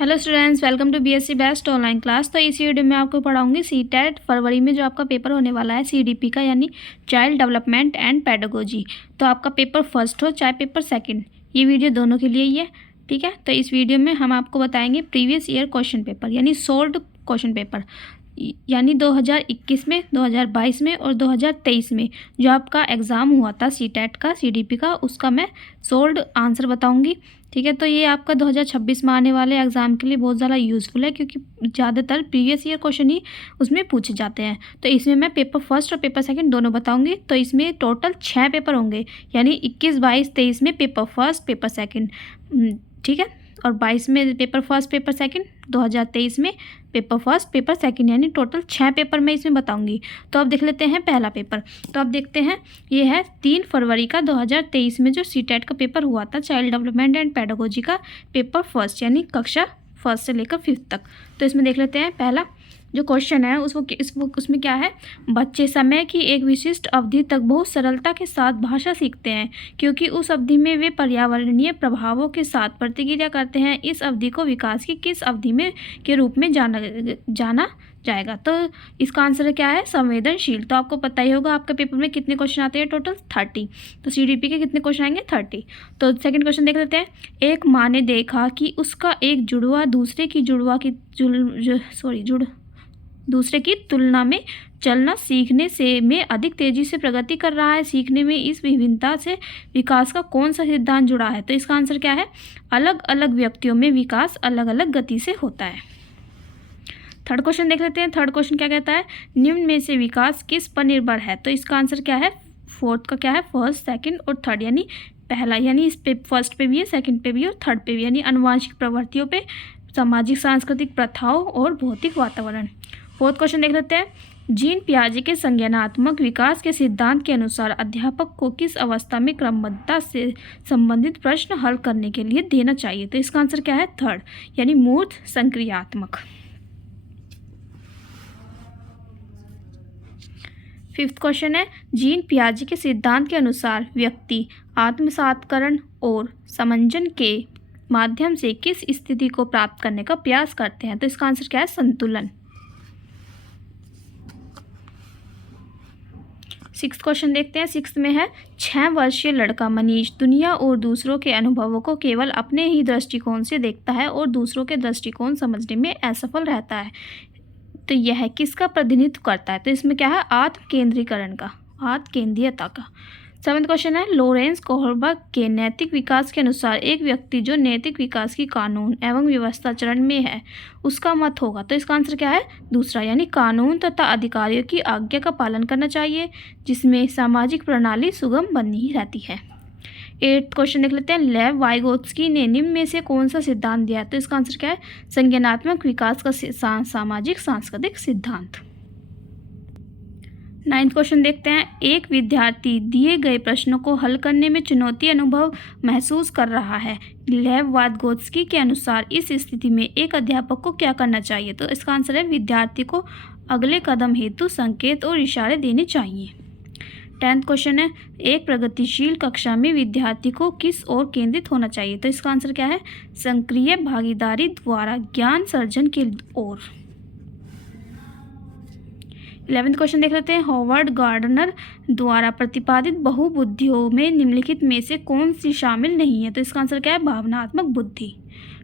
Hello students, welcome to BSc best online class. तो इस video में आपको पढ़ाऊंगी सीटेट फरवरी में जो आपका पेपर होने वाला है सीडीपी का, यानी चाइल्ड डेवलपमेंट एंड पेडागोजी। तो आपका पेपर फर्स्ट हो चाहे पेपर सेकंड, ये वीडियो दोनों के लिए ही है, ठीक है। तो इस वीडियो में हम आपको बताएंगे प्रीवियस ईयर क्वेश्चन पेपर यानी सोल्व्ड क्वेश्चन पेपर, यानी 2021 में, 2022 में और 2023 में जो आपका एग्ज़ाम हुआ था सीटेट का, सीडीपी का, उसका मैं सोल्व्ड आंसर बताऊंगी, ठीक है। तो ये आपका 2026 में आने वाले एग्ज़ाम के लिए बहुत ज़्यादा यूज़फुल है, क्योंकि ज़्यादातर प्रीवियस ईयर क्वेश्चन ही उसमें पूछे जाते हैं। तो इसमें मैं पेपर फर्स्ट और पेपर सेकंड दोनों बताऊंगी। तो इसमें टोटल 6 पेपर होंगे, यानी 21, 22, 23 में पेपर फर्स्ट, पेपर सेकंड, ठीक है, और 22 में पेपर फर्स्ट, पेपर सेकंड, 2023 में पेपर फर्स्ट, पेपर सेकंड, यानी टोटल 6 पेपर मैं इसमें बताऊंगी। तो अब देख लेते हैं पहला पेपर। तो अब देखते हैं, ये है 3 फरवरी का 2023 में जो सीटेट का पेपर हुआ था, चाइल्ड डेवलपमेंट एंड पेडागोजी का पेपर फर्स्ट, यानी कक्षा फर्स्ट से लेकर 5th तक। तो इसमें देख लेते हैं पहला जो क्वेश्चन है उसमें क्या है। बच्चे समय की एक विशिष्ट अवधि तक बहुत सरलता के साथ भाषा सीखते हैं, क्योंकि उस अवधि में वे पर्यावरणीय प्रभावों के साथ प्रतिक्रिया करते हैं। इस अवधि को विकास की किस अवधि में के रूप में जाना जाएगा। तो इसका आंसर क्या है, संवेदनशील। तो आपको पता ही होगा आपके पेपर में कितने क्वेश्चन आते हैं, टोटल 30। तो सीडीपी के कितने क्वेश्चन आएंगे, 30। तो सेकंड क्वेश्चन देख लेते हैं। एक माँ ने देखा कि उसका एक जुड़वा दूसरे की तुलना में चलना सीखने से में अधिक तेजी से प्रगति कर रहा है। सीखने में इस विभिन्नता से विकास का कौन सा सिद्धांत जुड़ा है। तो इसका आंसर क्या है, अलग अलग व्यक्तियों में विकास अलग अलग गति से होता है। थर्ड क्वेश्चन देख लेते हैं। थर्ड क्वेश्चन क्या कहता है, निम्न में से विकास किस पर निर्भर है। तो इसका आंसर क्या है, फोर्थ का क्या है, फर्स्ट, सेकंड और थर्ड, यानी पहला, यानी इस पे फर्स्ट पे भी है, सेकंड पे भी और थर्ड पे भी, यानी आनुवांशिक प्रवृत्तियों पे, सामाजिक सांस्कृतिक प्रथाओं और भौतिक वातावरण। फोर्थ क्वेश्चन देख लेते हैं। जीन पियाजे के संज्ञानात्मक विकास के सिद्धांत के अनुसार अध्यापक को किस अवस्था में क्रमबद्धता से संबंधित प्रश्न हल करने के लिए देना चाहिए। तो इसका आंसर क्या है, थर्ड, यानी मूर्त संक्रियात्मक। फिफ्थ क्वेश्चन है, जीन पियाजे के सिद्धांत के अनुसार व्यक्ति आत्मसातकरण और समंजन के माध्यम से किस स्थिति को प्राप्त करने का प्रयास करते हैं। तो इसका आंसर क्या है, संतुलन। सिक्स्थ क्वेश्चन देखते हैं। सिक्स्थ में है, 6 वर्षीय लड़का मनीष दुनिया और दूसरों के अनुभवों को केवल अपने ही दृष्टिकोण से देखता है और दूसरों के दृष्टिकोण समझने में असफल रहता है। तो यह किसका प्रतिनिधित्व करता है। तो इसमें क्या है, आत्म केंद्रीकरण का, आत्म केंद्रीयता का। सेवंथ क्वेश्चन है, लॉरेंस कोहलबर्ग के नैतिक विकास के अनुसार एक व्यक्ति जो नैतिक विकास की कानून एवं व्यवस्था चरण में है उसका मत होगा। तो इसका आंसर क्या है, दूसरा, यानी कानून तथा अधिकारियों की आज्ञा का पालन करना चाहिए, जिसमें सामाजिक प्रणाली सुगम बनी रहती है। 8th क्वेश्चन देख लेते हैं। लेव वाइगोत्स्की ने निम्न में से कौन सा सिद्धांत दिया। तो इसका आंसर क्या है, संज्ञानात्मक विकास का सामाजिक सांस्कृतिक सिद्धांत। 9th क्वेश्चन देखते हैं। एक विद्यार्थी दिए गए प्रश्नों को हल करने में चुनौती अनुभव महसूस कर रहा है। लेव वाइगोत्स्की के अनुसार इस स्थिति में एक अध्यापक को क्या करना चाहिए। तो इसका आंसर है, विद्यार्थी को अगले कदम हेतु संकेत और इशारे देने चाहिए। 10th क्वेश्चन है, एक प्रगतिशील कक्षा में विद्यार्थी को किस ओर केंद्रित होना चाहिए। तो इसका आंसर क्या है, सक्रिय भागीदारी द्वारा ज्ञान सर्जन की ओर। 11th क्वेश्चन देख लेते हैं। हॉवर्ड गार्डनर द्वारा प्रतिपादित बहुबुद्धियों में निम्नलिखित में से कौन सी शामिल नहीं है। तो इसका आंसर क्या है, भावनात्मक बुद्धि।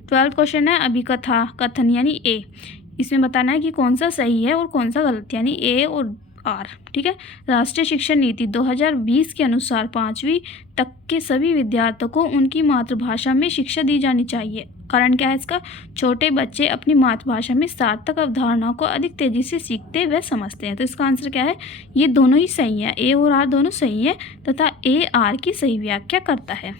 12th क्वेश्चन है, अभिकथा कथन यानी ए, इसमें बताना है कि कौन सा सही है और कौन सा गलत, यानी ए और आर, ठीक है। राष्ट्रीय शिक्षा नीति 2020 के अनुसार 5वीं तक के सभी विद्यार्थियों को उनकी मातृभाषा में शिक्षा दी जानी चाहिए। कारण क्या है इसका, छोटे बच्चे अपनी मातृभाषा में सार्थक अवधारणाओं को अधिक तेजी से सीखते व समझते हैं। तो इसका आंसर क्या है, ये दोनों ही सही है, ए और आर दोनों सही है तथा ए आर की सही व्याख्या करता है।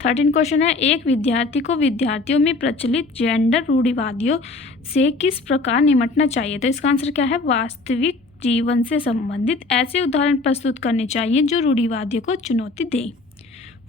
13 क्वेश्चन है, एक विद्यार्थी को विद्यार्थियों में प्रचलित जेंडर रूढ़िवादियों से किस प्रकार निपटना चाहिए। तो इसका आंसर क्या है, वास्तविक जीवन से संबंधित ऐसे उदाहरण प्रस्तुत करने चाहिए जो रूढ़िवादियों को चुनौती दें।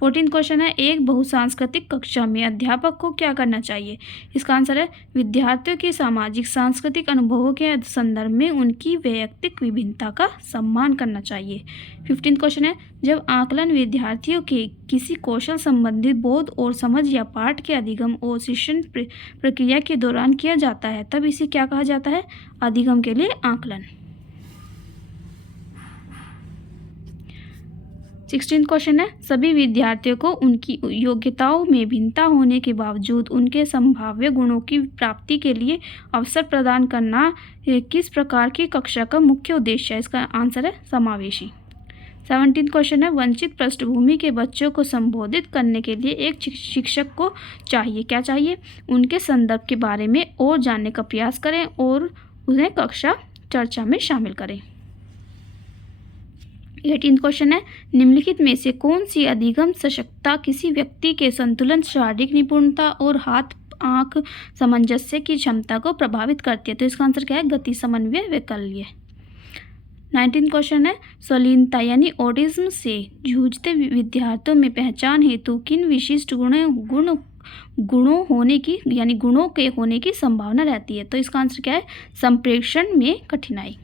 14 क्वेश्चन है, एक बहुसांस्कृतिक कक्षा में अध्यापक को क्या करना चाहिए? इसका आंसर है विद्यार्थियों के सामाजिक सांस्कृतिक अनुभवों के संदर्भ में उनकी वैयक्तिक विभिन्नता का सम्मान करना चाहिए। 15 क्वेश्चन है, जब आकलन विद्यार्थियों के किसी कौशल संबंधित बोध और समझ या पाठ के अधिगम और शिक्षण प्रक्रिया के दौरान किया जाता है तब इसे क्या कहा जाता है? अधिगम के लिए आकलन। 16 क्वेश्चन है, सभी विद्यार्थियों को उनकी योग्यताओं में भिन्नता होने के बावजूद उनके संभाव्य गुणों की प्राप्ति के लिए अवसर प्रदान करना किस प्रकार की कक्षा का मुख्य उद्देश्य है? इसका आंसर है समावेशी। 17 क्वेश्चन है, वंचित पृष्ठभूमि के बच्चों को संबोधित करने के लिए एक शिक्षक को चाहिए, क्या चाहिए? उनके संदर्भ के बारे में और जानने का प्रयास करें और उन्हें कक्षा चर्चा में शामिल करें। 18 क्वेश्चन है, निम्नलिखित में से कौन सी अधिगम सशक्तता किसी व्यक्ति के संतुलन, शारीरिक निपुणता और हाथ आंख सामंजस्य की क्षमता को प्रभावित करती है? तो इसका आंसर क्या है? गति, समन्वय, वैकल्य। 19 क्वेश्चन है, स्वलीनता यानी ऑटिज्म से जूझते विद्यार्थियों में पहचान हेतु किन विशिष्ट गुणों होने की यानी गुणों के होने की संभावना रहती है? तो इसका आंसर क्या है? संप्रेषण में कठिनाई।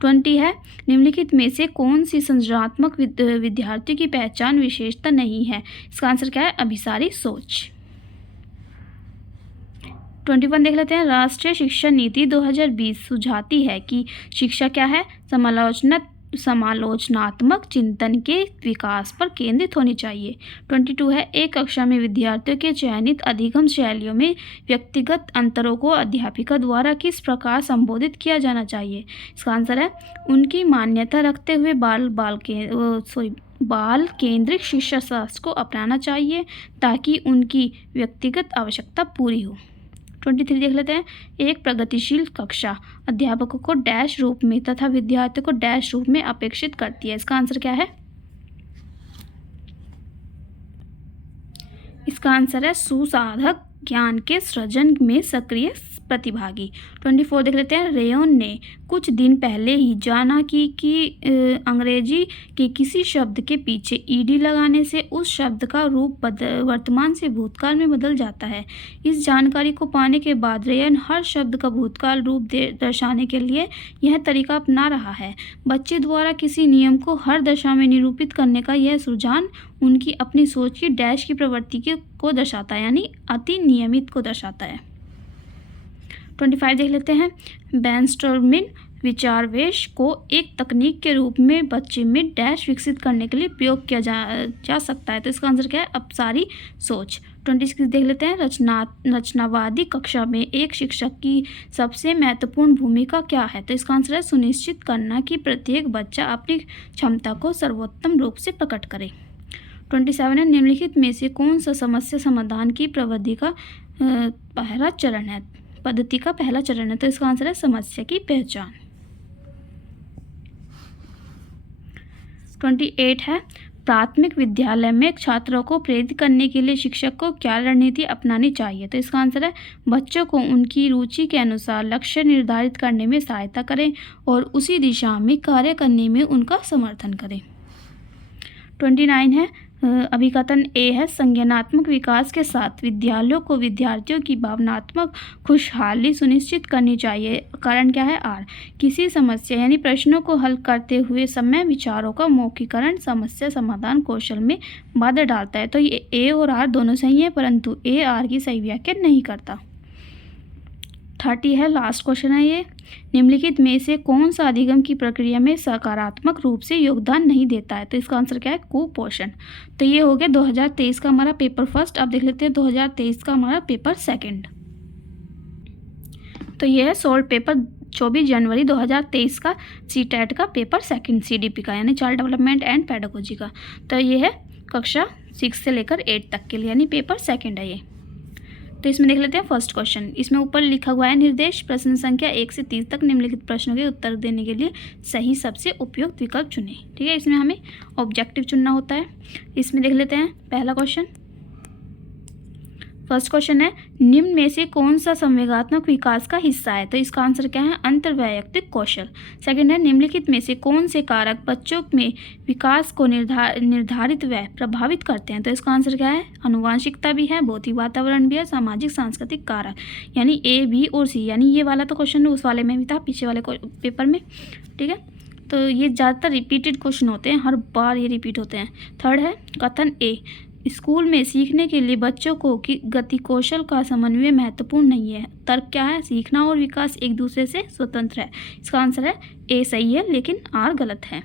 20 है, निम्नलिखित में से कौन सी संरचनात्मक विद्यार्थी की पहचान विशेषता नहीं है? इसका आंसर क्या है? अभिसारी सोच। 21 देख लेते हैं, राष्ट्रीय शिक्षा नीति 2020 सुझाती है कि शिक्षा क्या है? समालोचनात्मक चिंतन के विकास पर केंद्रित होनी चाहिए। 22 है, एक कक्षा में विद्यार्थियों के चयनित अधिगम शैलियों में व्यक्तिगत अंतरों को अध्यापिका द्वारा किस प्रकार संबोधित किया जाना चाहिए? इसका आंसर है उनकी मान्यता रखते हुए बाल केंद्रित शिक्षा शास्त्र को अपनाना चाहिए ताकि उनकी व्यक्तिगत आवश्यकता पूरी हो। 23 देख लेते हैं, एक प्रगतिशील कक्षा अध्यापकों को डैश रूप में तथा विद्यार्थियों को डैश रूप में अपेक्षित करती है। इसका आंसर क्या है? इसका आंसर है सुसाधक ज्ञान के सृजन में सक्रिय प्रतिभागी। 24 देख लेते हैं, रेयोन ने कुछ दिन पहले ही जाना कि अंग्रेजी के किसी शब्द के पीछे ईडी लगाने से उस शब्द का रूप वर्तमान से भूतकाल में बदल जाता है। इस जानकारी को पाने के बाद रेयन हर शब्द का भूतकाल रूप दर्शाने के लिए यह तरीका अपना रहा है। बच्चे द्वारा किसी नियम को हर दशा में निरूपित करने का यह रुझान उनकी अपनी सोच की डैश की प्रवृत्ति को दर्शाता है यानी अति नियमित को दर्शाता है। 25 देख लेते हैं, ब्रेनस्टॉर्मिंग विचारवेश को एक तकनीक के रूप में बच्चे में डैश विकसित करने के लिए प्रयोग किया जा सकता है। तो इसका आंसर क्या है? अपसारी सोच। 26 देख लेते हैं, रचनावादी कक्षा में एक शिक्षक की सबसे महत्वपूर्ण भूमिका क्या है? तो इसका आंसर है सुनिश्चित करना कि प्रत्येक बच्चा अपनी क्षमता को सर्वोत्तम रूप से प्रकट करे। 27 है, निम्नलिखित में से कौन सा समस्या समाधान की पद्धति का पहला चरण है? तो इसका आंसर है समस्या की पहचान। 28 है, प्राथमिक विद्यालय में छात्रों को प्रेरित करने के लिए शिक्षक को क्या रणनीति अपनानी चाहिए? तो इसका आंसर है बच्चों को उनकी रुचि के अनुसार लक्ष्य निर्धारित करने में सहायता करें और उसी दिशा में कार्य करने में उनका समर्थन करें। 29 है, अभिकथन ए है, संज्ञानात्मक विकास के साथ विद्यालयों को विद्यार्थियों की भावनात्मक खुशहाली सुनिश्चित करनी चाहिए। कारण क्या है? आर, किसी समस्या यानी प्रश्नों को हल करते हुए समय विचारों का मौखिकरण समस्या समाधान कौशल में बाधा डालता है। तो ये ए और आर दोनों सही है परंतु ए आर की सही व्याख्या नहीं करता। 30 है, लास्ट क्वेश्चन है ये, निम्नलिखित में से कौन सा अधिगम की प्रक्रिया में सकारात्मक रूप से योगदान नहीं देता है? तो इसका आंसर क्या है? कुपोषण। तो ये हो गया 2023 का हमारा पेपर फर्स्ट। अब देख लेते हैं 2023 का हमारा पेपर सेकंड। तो ये है सोल्ड पेपर 24 जनवरी 2023 का सीटेट का पेपर सेकंड CDP का यानी चाइल्ड डेवलपमेंट एंड पेडागोजी का। तो ये है कक्षा 6 से लेकर 8 तक के लिए यानी पेपर सेकंड है ये। तो इसमें देख लेते हैं फर्स्ट क्वेश्चन। इसमें ऊपर लिखा हुआ है, निर्देश प्रश्न संख्या 1 से 30 तक निम्नलिखित प्रश्नों के उत्तर देने के लिए सही सबसे उपयुक्त विकल्प चुनें। ठीक है, इसमें हमें ऑब्जेक्टिव चुनना होता है। इसमें देख लेते हैं पहला क्वेश्चन, फर्स्ट क्वेश्चन है निम्न में से कौन सा संवेगात्मक विकास का हिस्सा है, तो इसका आंसर क्या है, अंतर्वैयक्तिक कौशल। सेकंड है निम्नलिखित में से कौन से कारक बच्चों में विकास को निर्धारित व प्रभावित करते हैं, तो इसका आंसर क्या है, आनुवांशिकता भी है, भौतिक वातावरण भी है, सामाजिक सांस्कृतिक कारक, यानी ए, बी और सी। यानी ये वाला तो क्वेश्चन उस वाले में भी था, पीछे वाले पेपर में, ठीक है। तो ये ज़्यादातर रिपीटेड क्वेश्चन होते हैं, हर बार ये रिपीट होते हैं। थर्ड है कथन ए, स्कूल में सीखने के लिए बच्चों को गति कौशल का समन्वय महत्वपूर्ण नहीं है। तर्क क्या है, सीखना और विकास एक दूसरे से स्वतंत्र है। इसका आंसर है ए सही है, लेकिन आर गलत है।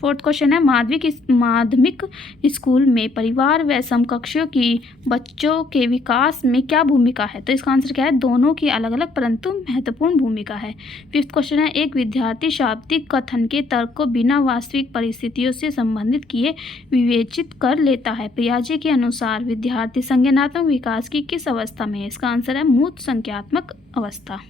फोर्थ क्वेश्चन है माध्यमिक स्कूल में परिवार व समकक्षों की बच्चों के विकास में क्या भूमिका है, तो इसका आंसर क्या है, दोनों की अलग अलग परंतु महत्वपूर्ण भूमिका है। फिफ्थ क्वेश्चन है एक विद्यार्थी शाब्दिक कथन के तर्क को बिना वास्तविक परिस्थितियों से संबंधित किए विवेचित कर लेता है। पियाजे के अनुसार विद्यार्थी संज्ञानात्मक विकास की किस अवस्था में है, इसका आंसर है मूर्त संज्ञात्मक अवस्था।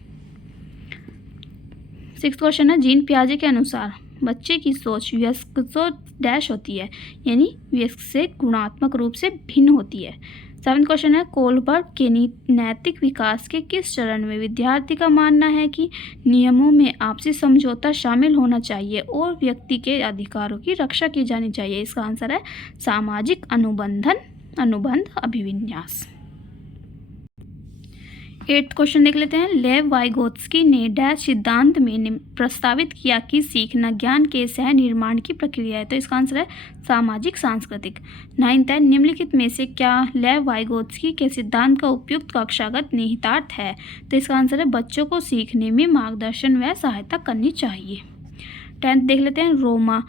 सिक्स्थ क्वेश्चन है जीन पियाजे के अनुसार बच्चे की सोच वयस्क से डैश होती है, यानी वयस्क से गुणात्मक रूप से भिन्न होती है। सेवंथ क्वेश्चन है कोलबर्ग के नैतिक विकास के किस चरण में विद्यार्थी का मानना है कि नियमों में आपसी समझौता शामिल होना चाहिए और व्यक्ति के अधिकारों की रक्षा की जानी चाहिए, इसका आंसर है सामाजिक अनुबंध अभिविन्यास। 8th क्वेश्चन देख लेते हैं लेव वाइगोत्स्की ने डैश सिद्धांत में प्रस्तावित किया कि सीखना ज्ञान के सह निर्माण की प्रक्रिया है, तो इसका आंसर है सामाजिक सांस्कृतिक। 9th है निम्नलिखित में से क्या लेव वाइगोत्स्की के सिद्धांत का उपयुक्त कक्षागत निहितार्थ है, तो इसका आंसर है बच्चों को सीखने में मार्गदर्शन व सहायता करनी चाहिए। 10th देख लेते हैं रोमा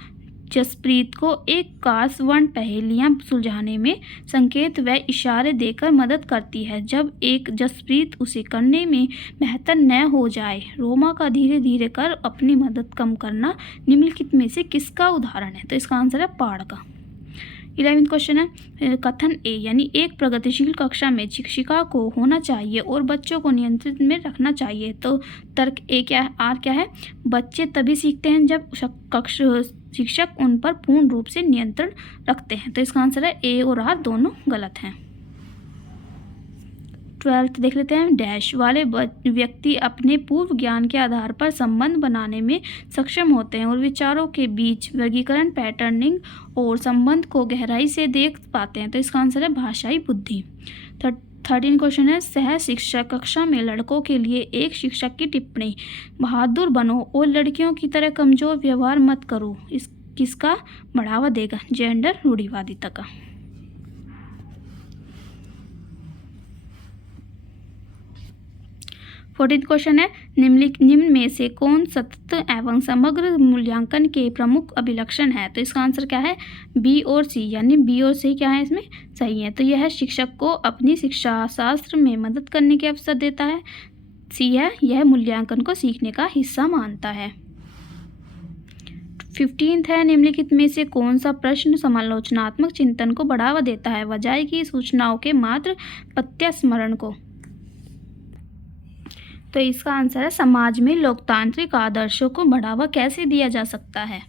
जसप्रीत को एक खास वर्ण पहेलियाँ सुलझाने में संकेत व इशारे देकर मदद करती है। जब एक जसप्रीत उसे करने में बेहतर न हो जाए, रोमा का धीरे धीरे कर अपनी मदद कम करना निम्नलिखित में से किसका उदाहरण है, तो इसका आंसर है पाड़ का। 11th क्वेश्चन है कथन ए, यानी एक प्रगतिशील कक्षा में शिक्षिका को होना चाहिए और बच्चों को नियंत्रित में रखना चाहिए, तो तर्क ए क्या है, आर क्या है, बच्चे तभी सीखते हैं जब शिक्षक उन पर पूर्ण रूप से नियंत्रण रखते हैं, तो इसका आंसर है ए और आर दोनों गलत हैं। 12th देख लेते हैं डैश वाले व्यक्ति अपने पूर्व ज्ञान के आधार पर संबंध बनाने में सक्षम होते हैं और विचारों के बीच वर्गीकरण पैटर्निंग और संबंध को गहराई से देख पाते हैं, तो इसका आंसर है भाषाई बुद्धि। 13 क्वेश्चन है सह शिक्षक कक्षा में लड़कों के लिए एक शिक्षक की टिप्पणी, बहादुर बनो और लड़कियों की तरह कमजोर व्यवहार मत करो, इस किसका बढ़ावा देगा, जेंडर रूढ़िवादिता का। 14th क्वेश्चन है निम्न में से कौन सतत एवं समग्र मूल्यांकन के प्रमुख अभिलक्षण है, तो इसका आंसर क्या है, बी और सी, यानी बी और सी क्या है इसमें सही है। तो यह है शिक्षक को अपनी शिक्षा शास्त्र में मदद करने के अवसर देता है, सी है यह मूल्यांकन को सीखने का हिस्सा मानता है। 15th है निम्नलिखित में से कौन सा प्रश्न समालोचनात्मक चिंतन को बढ़ावा देता है, बजाय की सूचनाओं के मात्र प्रत्यास्मरण को, तो इसका आंसर है समाज में लोकतांत्रिक आदर्शों को बढ़ावा कैसे दिया जा सकता है।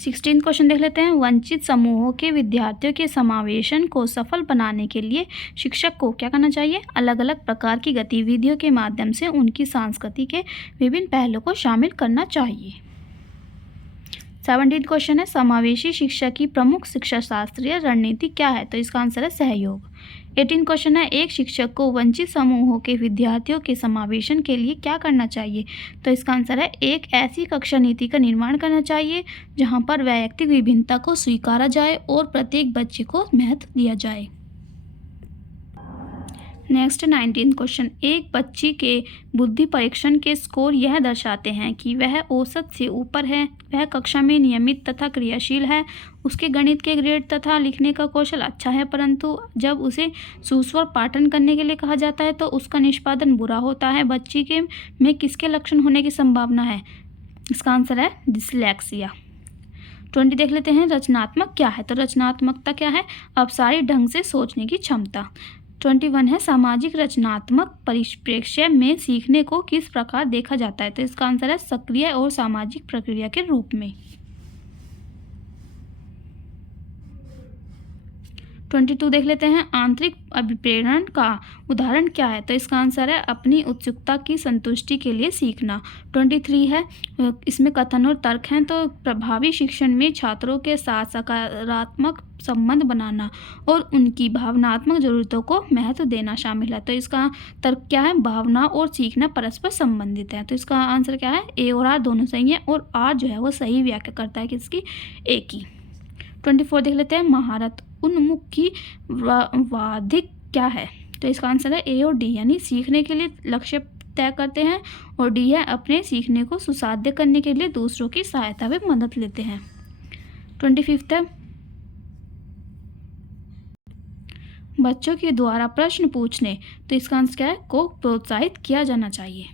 16th क्वेश्चन देख लेते हैं वंचित समूहों के विद्यार्थियों के समावेशन को सफल बनाने के लिए शिक्षक को क्या करना चाहिए, अलग अलग प्रकार की गतिविधियों के माध्यम से उनकी संस्कृति के विभिन्न पहलुओं को शामिल करना चाहिए। 17th क्वेश्चन है समावेशी शिक्षा की प्रमुख शिक्षा शास्त्रीय रणनीति क्या है, तो इसका आंसर है सहयोग। 18th क्वेश्चन है एक शिक्षक को वंचित समूहों के विद्यार्थियों के समावेशन के लिए क्या करना चाहिए, तो इसका आंसर है एक ऐसी कक्षा नीति का निर्माण करना चाहिए जहां पर वैयक्तिक विभिन्नता को स्वीकारा जाए और प्रत्येक बच्चे को महत्व दिया जाए। नेक्स्ट 19th क्वेश्चन एक बच्ची के बुद्धि परीक्षण के स्कोर यह दर्शाते हैं कि वह औसत से ऊपर है, वह कक्षा में नियमित तथा क्रियाशील है, उसके गणित के ग्रेड तथा लिखने का कौशल अच्छा है, परंतु जब उसे सुस्वर पाठन करने के लिए कहा जाता है तो उसका निष्पादन बुरा होता है। बच्ची के में किसके लक्षण होने की संभावना है, इसका आंसर है डिसलेक्सिया। 20 देख लेते हैं रचनात्मक क्या है, तो रचनात्मकता क्या है, अपसारी ढंग से सोचने की क्षमता। 21 है सामाजिक रचनात्मक परिप्रेक्ष्य में सीखने को किस प्रकार देखा जाता है, तो इसका आंसर है सक्रिय और सामाजिक प्रक्रिया के रूप में। 22 देख लेते हैं, आंतरिक अभिप्रेरण का उदाहरण क्या है? तो इसका आंसर है अपनी उत्सुकता की संतुष्टि के लिए सीखना। 23 है, इसमें कथन और तर्क हैं, तो प्रभावी शिक्षण में छात्रों के साथ सकारात्मक संबंध बनाना और उनकी भावनात्मक ज़रूरतों को महत्व देना शामिल है। तो इसका तर्क क्या है? भावना और सीखना परस्पर संबंधित है। तो इसका आंसर क्या है? ए और आर दोनों सही है, और आर जो है वो सही व्याख्या करता है किसकी? ए की। 24 देख लेते हैं, महारत उन्मुखी वाधिक क्या है? तो इसका आंसर है ए और डी, यानी सीखने के लिए लक्ष्य तय करते हैं, और डी है अपने सीखने को सुसाध्य करने के लिए दूसरों की सहायता व मदद लेते हैं। 25 है, बच्चों के द्वारा प्रश्न पूछने, तो इसका आंसर क्या है? को प्रोत्साहित किया जाना चाहिए।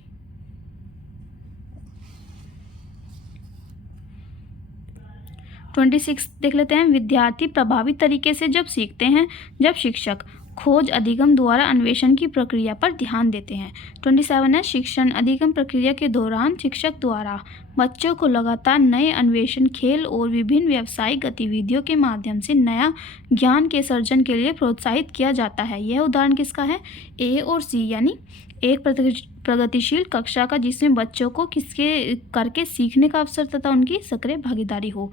26 देख लेते हैं, विद्यार्थी प्रभावी तरीके से जब सीखते हैं जब शिक्षक खोज अधिगम द्वारा अन्वेषण की प्रक्रिया पर ध्यान देते हैं। 27 है, शिक्षण अधिगम प्रक्रिया के दौरान शिक्षक द्वारा बच्चों को लगातार नए अन्वेषण, खेल और विभिन्न व्यावसायिक गतिविधियों के माध्यम से नया ज्ञान के सर्जन के लिए प्रोत्साहित किया जाता है। यह उदाहरण किसका है? ए और सी, यानी एक प्रगतिशील कक्षा का जिसमें बच्चों को किसके करके सीखने का अवसर तथा उनकी सक्रिय भागीदारी हो।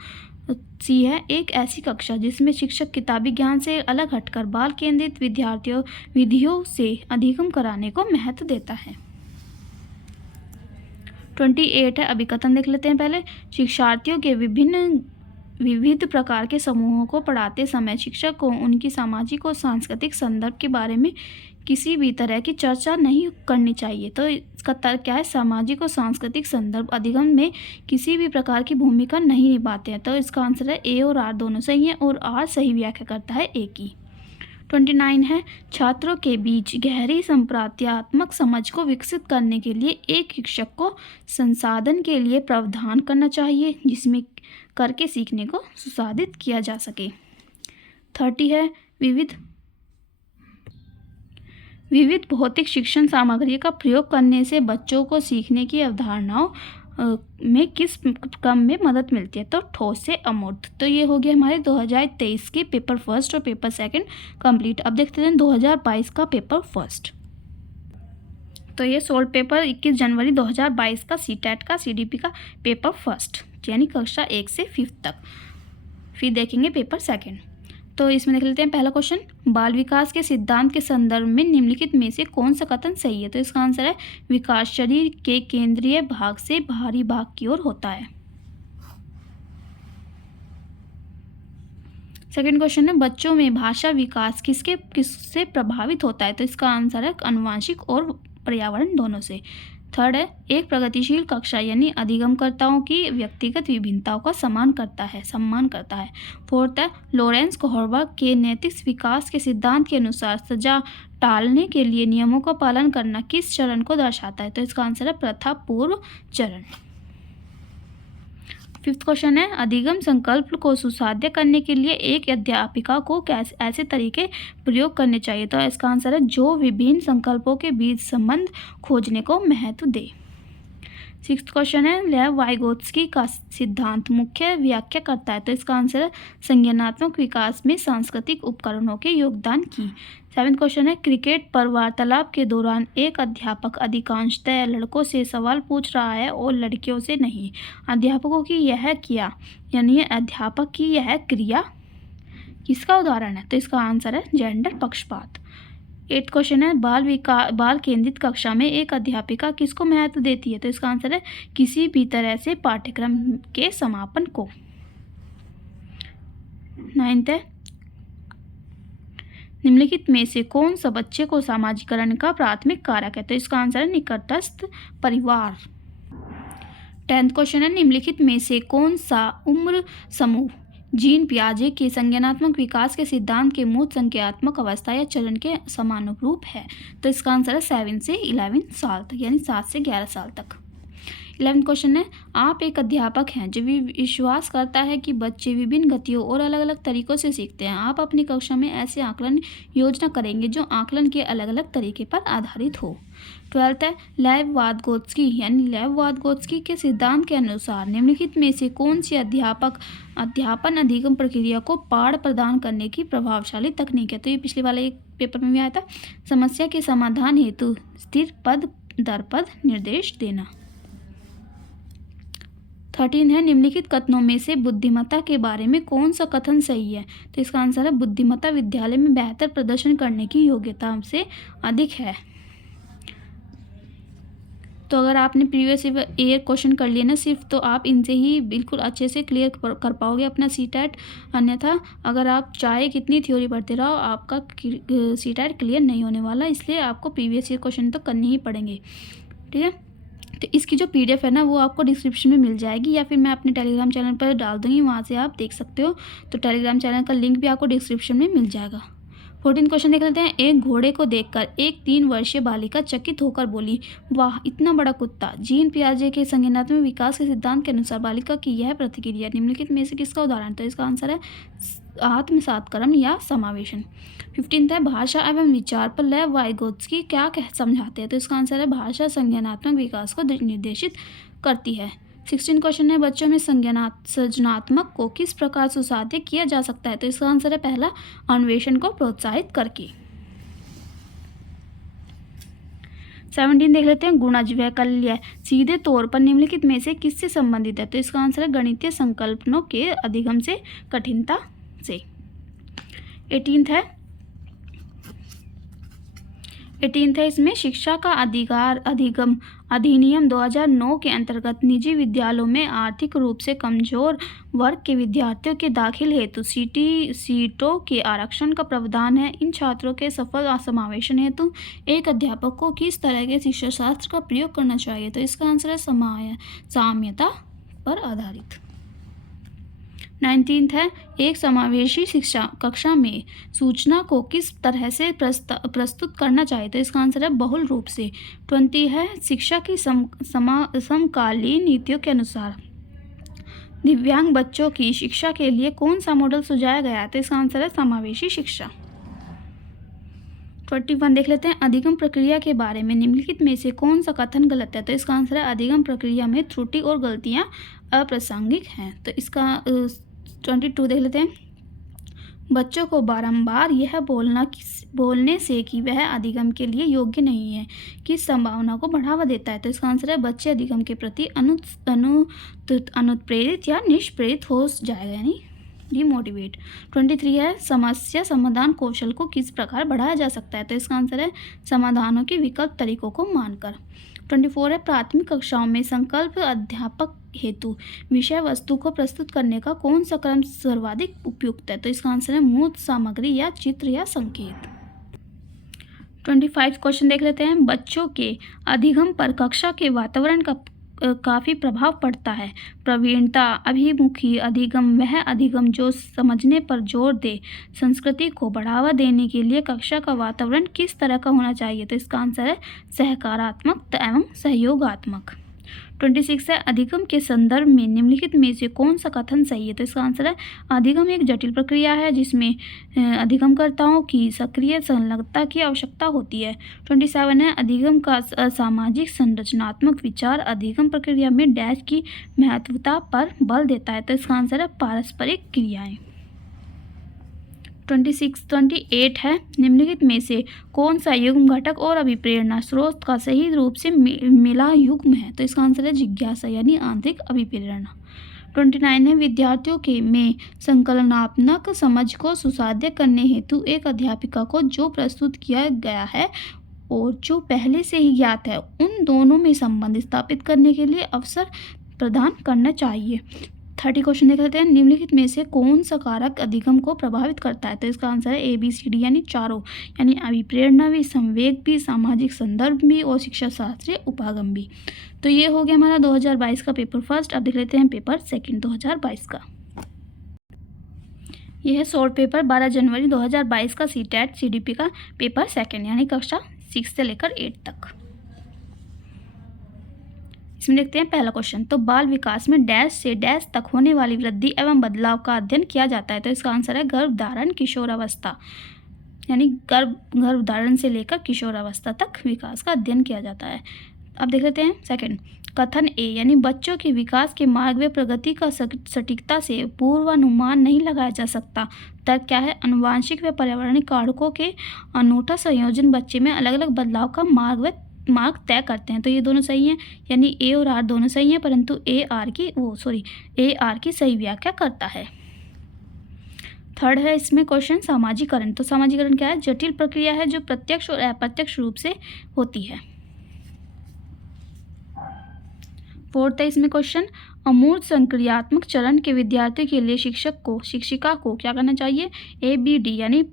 सी है, एक ऐसी कक्षा जिसमें शिक्षक किताबी ज्ञान से अलग हटकर बाल केंद्रित विधियों से अधिगम कराने को महत्व देता है। 28 है, अभिकथन देख लेते हैं पहले। शिक्षार्थियों के विविध प्रकार के समूहों को पढ़ाते समय शिक्षक को उनकी सामाजिक और सांस्कृतिक संदर्भ के बारे में किसी भी तरह की चर्चा नहीं करनी चाहिए। तो इसका तर्क क्या है? सामाजिक और सांस्कृतिक संदर्भ अधिगम में किसी भी प्रकार की भूमिका नहीं निभाते हैं। तो इसका आंसर है ए और आर दोनों सही हैं, और आर सही व्याख्या करता है ए की। 29 है, छात्रों के बीच गहरी संप्रात्यात्मक समझ को विकसित करने के लिए एक शिक्षक को संसाधन के लिए प्रावधान करना चाहिए जिसमें करके सीखने को सुसाधित किया जा सके। 30 है, विविध भौतिक शिक्षण सामग्री का प्रयोग करने से बच्चों को सीखने की अवधारणाओं में किस क्रम में मदद मिलती है? तो ठोस से अमूर्त। तो ये हो गया हमारे 2023 के पेपर फर्स्ट और पेपर सेकंड कंप्लीट। अब देखते हैं 2022 का पेपर फर्स्ट। तो ये सोल्व पेपर 21 जनवरी 2022 का सीटेट का सीडीपी का पेपर फर्स्ट, यानी कक्षा 1 से 5 तक। फिर देखेंगे पेपर सेकंड। तो इसमें देख लेते हैं पहला क्वेश्चन, बाल विकास के सिद्धांत के संदर्भ में निम्नलिखित में से कौन सा कथन सही है? तो इसका आंसर है विकास शरीर के केंद्रीय भाग से बाहरी भाग की ओर होता है। सेकंड क्वेश्चन है, बच्चों में भाषा विकास किससे प्रभावित होता है? तो इसका आंसर है आनुवंशिक और पर्यावरण दोनों से। थर्ड है, एक प्रगतिशील कक्षा यानी अधिगमकर्ताओं की व्यक्तिगत विभिन्नताओं का सम्मान करता है। फोर्थ है, लॉरेंस कोहरबर्ग के नैतिक विकास के सिद्धांत के अनुसार सजा टालने के लिए नियमों का पालन करना किस चरण को दर्शाता है? तो इसका आंसर है प्रथा पूर्व चरण। फिफ्थ क्वेश्चन है, अधिगम संकल्प को सुसाध्य करने के लिए एक अध्यापिका को ऐसे तरीके प्रयोग करने चाहिए? तो इसका आंसर है जो विभिन्न संकल्पों के बीच संबंध खोजने को महत्व दे। सिक्स्थ क्वेश्चन है, लेव वाइगोत्स्की का सिद्धांत मुख्य व्याख्या करता है? तो इसका आंसर है संज्ञानात्मक विकास में सांस्कृतिक उपकरणों के योगदान की। सेवेंथ क्वेश्चन है, क्रिकेट पर वार्तालाप के दौरान एक अध्यापक अधिकांशतः लड़कों से सवाल पूछ रहा है और लड़कियों से नहीं। अध्यापकों की यह क्रिया यानी अध्यापक की यह क्रिया किसका उदाहरण है? तो इसका आंसर है जेंडर पक्षपात। एट्थ क्वेश्चन है, बाल केंद्रित कक्षा में एक अध्यापिका किसको महत्व देती है? तो इसका आंसर है किसी भी तरह से पाठ्यक्रम के समापन को। नाइन्थ है, निम्नलिखित में से कौन सा बच्चे को सामाजिकरण का प्राथमिक कारक है? तो इसका आंसर है निकटस्थ परिवार। 10th क्वेश्चन है, निम्नलिखित में से कौन सा उम्र समूह जीन पियाजे के संज्ञानात्मक विकास के सिद्धांत के मूल संज्ञानात्मक अवस्था या चरण के समानुरूप है? तो इसका आंसर है 7 से 11 साल तक, यानी 7 से 11 साल तक। 11वां क्वेश्चन है, आप एक अध्यापक हैं जो विश्वास करता है कि बच्चे विभिन्न गतियों और अलग अलग तरीकों से सीखते हैं। आप अपनी कक्षा में ऐसे आकलन योजना करेंगे जो आकलन के अलग अलग तरीके पर आधारित हो। 12वां है, लेव-वाटगोत्स्की के सिद्धांत के अनुसार निम्नलिखित में से कौन सी अध्यापन अधिगम प्रक्रिया को पाठ प्रदान करने की प्रभावशाली तकनीक है। तो ये पिछले वाले एक पेपर में भी आया था। समस्या के समाधान हेतु स्थिर पद दर पद निर्देश देना। 13 है, निम्नलिखित कथनों में से बुद्धिमत्ता के बारे में कौन सा कथन सही है। तो इसका आंसर है, बुद्धिमत्ता विद्यालय में बेहतर प्रदर्शन करने की योग्यता से अधिक है। तो अगर आपने प्रीवियस ईयर क्वेश्चन कर लिए ना सिर्फ, तो आप इनसे ही बिल्कुल अच्छे से क्लियर कर पाओगे अपना सीटेट। अन्यथा अगर आप चाहे कितनी थ्योरी पढ़ते रहो, आपका सीटेट क्लियर नहीं होने वाला। इसलिए आपको प्रीवियस ईयर क्वेश्चन तो करने ही पड़ेंगे। ठीक है, तो इसकी जो PDF है ना वो आपको डिस्क्रिप्शन में मिल जाएगी, या फिर मैं अपने टेलीग्राम चैनल पर डाल दूँगी, वहाँ से आप देख सकते हो। तो टेलीग्राम चैनल का लिंक भी आपको डिस्क्रिप्शन में मिल जाएगा। 14 क्वेश्चन देख लेते हैं। एक घोड़े को देखकर एक 3 वर्षीय बालिका चकित होकर बोली, वाह इतना बड़ा कुत्ता। जीन पियाजे के संज्ञानात्मक विकास के सिद्धांत के अनुसार बालिका की यह प्रतिक्रिया निम्नलिखित में से किसका उदाहरण। तो इसका आंसर है आत्मसातकर्म या समावेशन। 15 है, भाषा एवं विचार पर लेव-वाटगोत्स्की क्या समझाते हैं। तो इसका आंसर है, भाषा संज्ञानात्मक विकास को निर्देशित करती है। 16 क्वेश्चन है, बच्चों में सृजनात्मक को किस प्रकार सुसाध्य किया जा सकता है। तो इसका आंसर है, पहला अन्वेषण को प्रोत्साहित करके। 17 देख लेते हैं, गुणज वैकल्य सीधे तौर पर निम्नलिखित में से किससे संबंधित है। तो इसका आंसर है, गणितीय संकल्पनों के अधिगम से कठिनता से। 18 है, इसमें शिक्षा का अधिगम अधिनियम 2009 के अंतर्गत निजी विद्यालयों में आर्थिक रूप से कमजोर वर्ग के विद्यार्थियों के दाखिल हेतु सीटों के आरक्षण का प्रावधान है। इन छात्रों के सफल समावेशन हेतु एक अध्यापक को किस तरह के शिक्षा शास्त्र का प्रयोग करना चाहिए। तो इसका आंसर है, साम्यता पर आधारित। 19 है, एक समावेशी शिक्षा कक्षा में सूचना को किस तरह से प्रस्तुत करना चाहिए। तो इसका आंसर है, बहुल रूप से। 20 है, शिक्षा की समकालीन नीतियों के अनुसार दिव्यांग बच्चों की शिक्षा के लिए कौन सा मॉडल सुझाया गया है। तो इसका आंसर है, समावेशी शिक्षा। 21 देख लेते हैं, अधिगम प्रक्रिया के बारे में निम्नलिखित में से कौन सा कथन गलत है। तो इसका आंसर है, अधिगम प्रक्रिया में त्रुटि और गलतियां अप्रासंगिक हैं। तो इसका 22 देख लेते हैं, बच्चों को बारंबार यह बोलने से कि वह अधिगम के लिए योग्य नहीं है किस संभावना को बढ़ावा देता है। तो इसका आंसर है, बच्चे अधिगम के प्रति अनुत्प्रेरित या निष्प्रेरित हो जाएगा, यानी डिमोटिवेट। 23 है, समस्या समाधान कौशल को किस प्रकार बढ़ाया जा सकता है। तो इसका आंसर है, समाधानों के विकल्प तरीकों को मानकर। 24 है, प्राथमिक कक्षाओं में संकल्प अध्यापक हेतु विषय वस्तु को प्रस्तुत करने का कौन सा क्रम सर्वाधिक उपयुक्त है। तो इसका आंसर है, मूर्त सामग्री या चित्र या संकेत। 25 क्वेश्चन देख लेते हैं, बच्चों के अधिगम पर कक्षा के वातावरण का काफ़ी प्रभाव पड़ता है। प्रवीणता अभिमुखी अधिगम वह अधिगम जो समझने पर जोर दे। संस्कृति को बढ़ावा देने के लिए कक्षा का वातावरण किस तरह का होना चाहिए। तो इसका आंसर है, सहकारात्मक एवं सहयोगात्मक। 26 है, अधिगम के संदर्भ में निम्नलिखित में से कौन सा कथन सही है। तो इसका आंसर है, अधिगम एक जटिल प्रक्रिया है जिसमें अधिगमकर्ताओं की सक्रिय संलग्नता की आवश्यकता होती है। 27 है, अधिगम का सामाजिक संरचनात्मक विचार अधिगम प्रक्रिया में डैश की महत्वता पर बल देता है। तो इसका आंसर है, पारस्परिक क्रियाएं। 28 है, निम्नलिखित में से कौन सा युग्म घटक और अभिप्रेरणा स्रोत का सही रूप से मिला युग्म है। तो इसका आंसर है, जिज्ञासा यानी आंतरिक अभिप्रेरणा। 29 है, विद्यार्थियों के में संकलनात्मक समझ को सुसाध्य करने हेतु एक अध्यापिका को जो प्रस्तुत किया गया है और जो पहले से ही ज्ञात है उन दोनों में संबंध स्थापित करने के लिए अवसर प्रदान करना चाहिए। 30 क्वेश्चन देख लेते हैं, निम्नलिखित में से कौन सा कारक अधिगम को प्रभावित करता है। तो इसका आंसर है, ABCD यानी चारों, यानी अभिप्रेरणा भी, संवेग भी, सामाजिक संदर्भ भी और शिक्षा शास्त्रीय उपागम भी। तो ये हो गया हमारा 2022 का पेपर फर्स्ट। अब देख लेते हैं पेपर सेकंड 2022 का। यह है शॉर्ट पेपर 12 जनवरी 2022 का CTET CDP का पेपर सेकंड, यानी कक्षा 6 से लेकर 8 तक। इसमें देखते हैं पहला क्वेश्चन, तो बाल विकास में डैश से डैश तक होने वाली वृद्धि एवं बदलाव का अध्ययन किया जाता है। तो इसका आंसर है गर्भधारण किशोरावस्था, यानी गर्भधारण से लेकर किशोरावस्था तक विकास का अध्ययन किया जाता है। अब देख लेते हैं सेकंड, कथन ए, यानी बच्चों के विकास के मार्ग व प्रगति का सटीकता से पूर्वानुमान नहीं लगाया जा सकता। तर्क क्या है, आनुवांशिक व पर्यावरणिक कारकों के अनूठा संयोजन बच्चे में अलग अलग बदलाव का मार्ग तय करते हैं। तो ये दोनों सही हैं, यानी ए और आर दोनों सही हैं, परंतु ए आर की सही व्याख्या करता है। थर्ड है इसमें क्वेश्चन सामाजिकरण। तो सामाजिकरण क्या है, जटिल प्रक्रिया है जो प्रत्यक्ष और अप्रत्यक्ष रूप से होती है। फोर्थ है इसमें क्वेश्चन, अमूर्त संक्रियात्मक चरण के विद्यार्थी के लिए शिक्षिका को क्या करना चाहिए, ABD यानी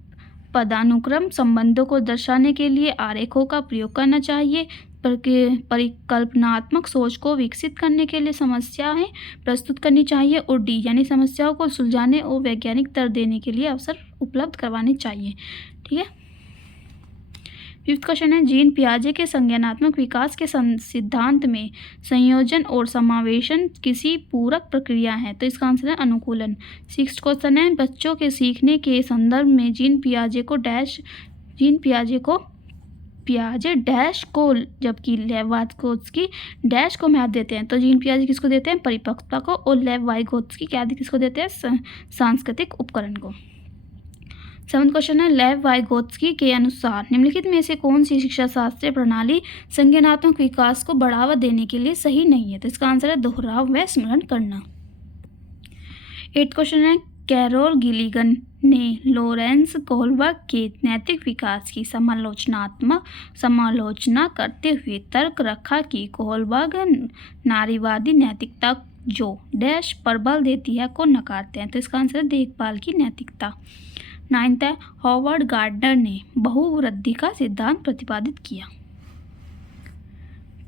पदानुक्रम संबंधों को दर्शाने के लिए आरेखों का प्रयोग करना चाहिए। परिकल्पनात्मक सोच को विकसित करने के लिए समस्याएं प्रस्तुत करनी चाहिए। और D यानी समस्याओं को सुलझाने और वैज्ञानिक तर्क देने के लिए अवसर उपलब्ध करवाने चाहिए। ठीक है। फिफ्थ क्वेश्चन है, जीन पियाजे के संज्ञानात्मक विकास के सिद्धांत में संयोजन और समावेशन किसी पूरक प्रक्रिया है। तो इसका आंसर है अनुकूलन। सिक्स्थ क्वेश्चन है, बच्चों के सीखने के संदर्भ में जीन पियाजे डैश को जबकि लेव-वाइगोत्स्की डैश को महत्व देते हैं। तो जीन पियाजे किसको देते हैं, परिपक्वता को, और लेव-वाइगोत्स्की क्या किसको देते हैं, सांस्कृतिक उपकरण को। सेवंथ क्वेश्चन है, लेव-वाइगोत्स्की के अनुसार निम्नलिखित में से कौन सी शिक्षा शास्त्रीय प्रणाली संज्ञानात्मक विकास को बढ़ावा देने के लिए सही नहीं है। तो इसका आंसर है दोहराव व स्मरण करना। एट्थ क्वेश्चन है, कैरोल गिलिगन ने लॉरेंस कोहलबर्ग के नैतिक विकास की समालोचना करते हुए तर्क रखा कि कोहलबर्ग नारीवादी नैतिकता जो डैश पर बल देती है को नकारते हैं। तो इसका आंसर है देखभाल की नैतिकता। नाइन्थ है, हॉवर्ड गार्डनर ने बहुवृद्धि का सिद्धांत प्रतिपादित किया।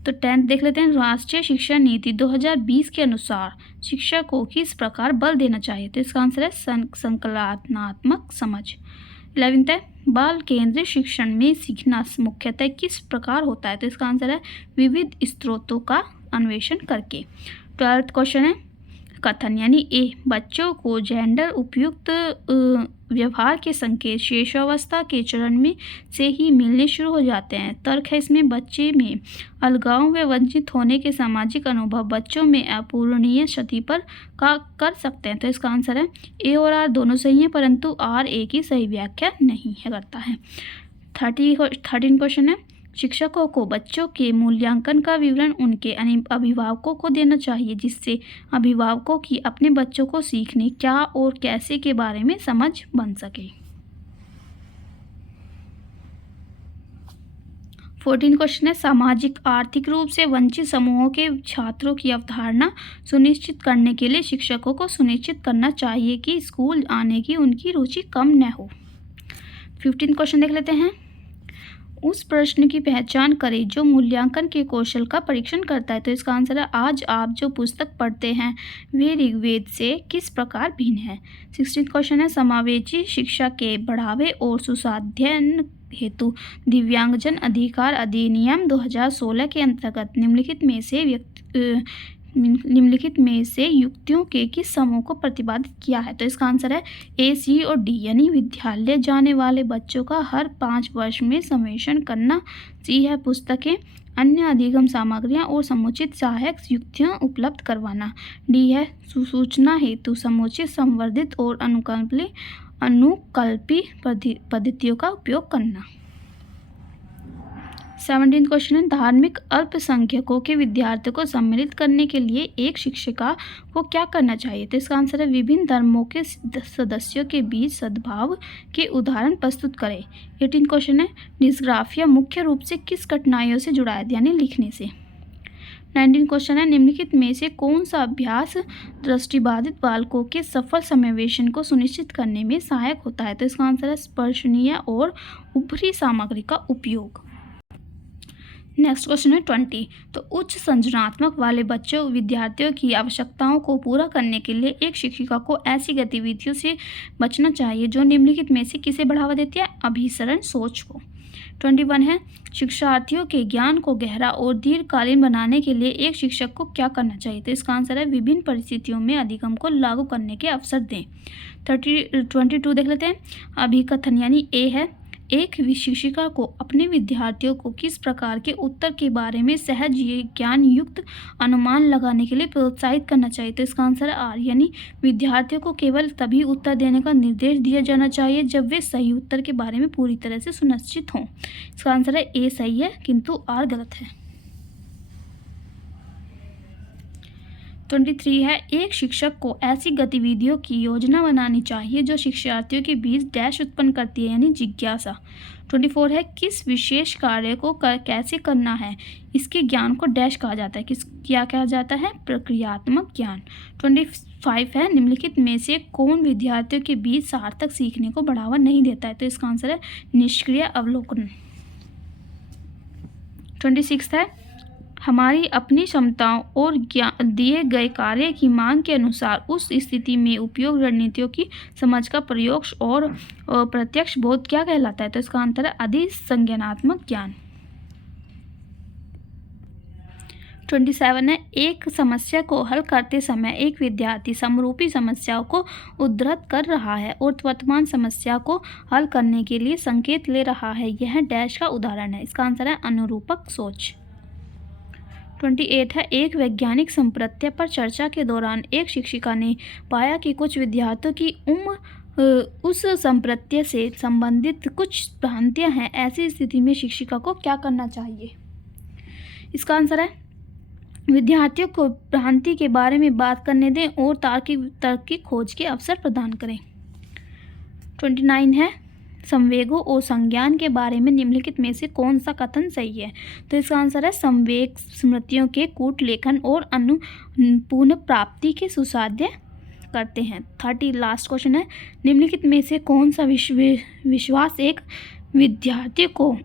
तो टेंथ देख लेते हैं, राष्ट्रीय शिक्षा नीति 2020 के अनुसार शिक्षा को किस प्रकार बल देना चाहिए। तो इसका आंसर है संकलनात्मक समझ। 11th है, बाल केंद्रीय शिक्षण में सीखना मुख्यतः किस प्रकार होता है। तो इसका आंसर है विविध स्रोतों का अन्वेषण करके। 12th क्वेश्चन है, कथन यानी ए, बच्चों को जेंडर उपयुक्त व्यवहार के संकेत शेषावस्था के चरण में से ही मिलने शुरू हो जाते हैं। तर्क है इसमें, बच्चे में अलगाव व वंचित होने के सामाजिक अनुभव बच्चों में अपूरणीय क्षति पर कर सकते हैं। तो इसका आंसर है ए और आर दोनों सही हैं, परंतु आर ए की सही व्याख्या नहीं है करता है। 13 क्वेश्चन है, शिक्षकों को बच्चों के मूल्यांकन का विवरण उनके अभिभावकों को देना चाहिए, जिससे अभिभावकों की अपने बच्चों को सीखने क्या और कैसे के बारे में समझ बन सके। 14 क्वेश्चन है, सामाजिक आर्थिक रूप से वंचित समूहों के छात्रों की अवधारणा सुनिश्चित करने के लिए शिक्षकों को सुनिश्चित करना चाहिए कि स्कूल आने की उनकी रुचि कम न हो। 15 क्वेश्चन देख लेते हैं, उस प्रश्न की पहचान करें जो मूल्यांकन के कौशल का परीक्षण करता है। तो इसका आंसर है, आज आप जो पुस्तक पढ़ते हैं वे ऋग्वेद से किस प्रकार भिन्न है। 16 क्वेश्चन है, समावेशी शिक्षा के बढ़ावे और सुशाध्ययन हेतु दिव्यांगजन अधिकार अधिनियम 2016 के अंतर्गत निम्नलिखित में से युक्तियों के किस समूह को प्रतिपादित किया है। तो इसका आंसर है ए, सी और डी, यानी विद्यालय जाने वाले बच्चों का हर 5 वर्ष में सर्वेक्षण करना। सी है, पुस्तकें, अन्य अधिगम सामग्रियां और समुचित सहायक युक्तियां उपलब्ध करवाना। डी है, सूचना हेतु समुचित संवर्धित और अनुकल्पी पद्धतियों का उपयोग करना। 17 क्वेश्चन है, धार्मिक अल्पसंख्यकों के विद्यार्थियों को सम्मिलित करने के लिए एक शिक्षिका को क्या करना चाहिए। तो इसका आंसर है विभिन्न धर्मों के सदस्यों के बीच सद्भाव के उदाहरण प्रस्तुत करें। 18 क्वेश्चन है, डिस्ग्राफिया मुख्य रूप से किस कठिनाइयों से जुड़ा है, यानी लिखने से। 19 क्वेश्चन है, निम्नलिखित में से कौन सा अभ्यास दृष्टिबाधित बालकों के सफल समावेशन को सुनिश्चित करने में सहायक होता है। तो इसका आंसर है स्पर्शनीय और उभरी सामग्री का उपयोग। नेक्स्ट क्वेश्चन है 20, तो उच्च संरचनात्मक वाले विद्यार्थियों की आवश्यकताओं को पूरा करने के लिए एक शिक्षिका को ऐसी गतिविधियों से बचना चाहिए जो निम्नलिखित में से किसे बढ़ावा देती है, अभिसरण सोच को। 21 है, शिक्षार्थियों के ज्ञान को गहरा और दीर्घकालीन बनाने के लिए एक शिक्षक को क्या करना चाहिए? तो इसका आंसर है विभिन्न परिस्थितियों में अधिगम को लागू करने के अवसर दें। 22 देख लेते हैं। अभिकथन यानी ए है, एक शिक्षिका को अपने विद्यार्थियों को किस प्रकार के उत्तर के बारे में सहज ज्ञान युक्त अनुमान लगाने के लिए प्रोत्साहित करना चाहिए? तो इसका आंसर है आर, यानी विद्यार्थियों को केवल तभी उत्तर देने का निर्देश दिया जाना चाहिए जब वे सही उत्तर के बारे में पूरी तरह से सुनिश्चित हों। इसका आंसर है ए सही है, किंतु आर गलत है। 23 है, एक शिक्षक को ऐसी गतिविधियों की योजना बनानी चाहिए जो शिक्षार्थियों के बीच डैश उत्पन्न करती है, यानी जिज्ञासा। 24 है, किस विशेष कार्य को कैसे करना है, इसके ज्ञान को डैश कहा जाता है, क्या कहा जाता है? प्रक्रियात्मक ज्ञान। 25 है, निम्नलिखित में से कौन विद्यार्थियों के बीच सार्थक सीखने को बढ़ावा नहीं देता है? तो इसका आंसर है निष्क्रिय अवलोकन। 26 है, हमारी अपनी क्षमताओं और दिए गए कार्य की मांग के अनुसार उस स्थिति में उपयोग रणनीतियों की समझ का प्रयोग और प्रत्यक्ष बोध क्या कहलाता है? तो इसका आंसर है अधिसंज्ञानात्मक ज्ञान। 27 है, एक समस्या को हल करते समय एक विद्यार्थी समरूपी समस्याओं को उद्धृत कर रहा है और वर्तमान समस्या को हल करने के लिए संकेत ले रहा है, यह डैश का उदाहरण है। इसका आंसर है अनुरूपक सोच। 28 है, एक वैज्ञानिक संप्रत्य पर चर्चा के दौरान एक शिक्षिका ने पाया कि कुछ विद्यार्थियों की उस संप्रत्य से संबंधित कुछ भ्रांतियां हैं। ऐसी स्थिति में शिक्षिका को क्या करना चाहिए? इसका आंसर है विद्यार्थियों को भ्रांति के बारे में बात करने दें और तर्क की खोज के अवसर प्रदान करें। 29 है, संवेगों और संज्ञान के बारे में निम्नलिखित में से कौन सा कथन सही है? तो इसका आंसर है संवेग स्मृतियों के कूट लेखन और पुनर्प्राप्ति के सुसाध्य करते हैं। 30 लास्ट क्वेश्चन है, निम्नलिखित में से कौन सा विश्वास एक विद्यार्थी को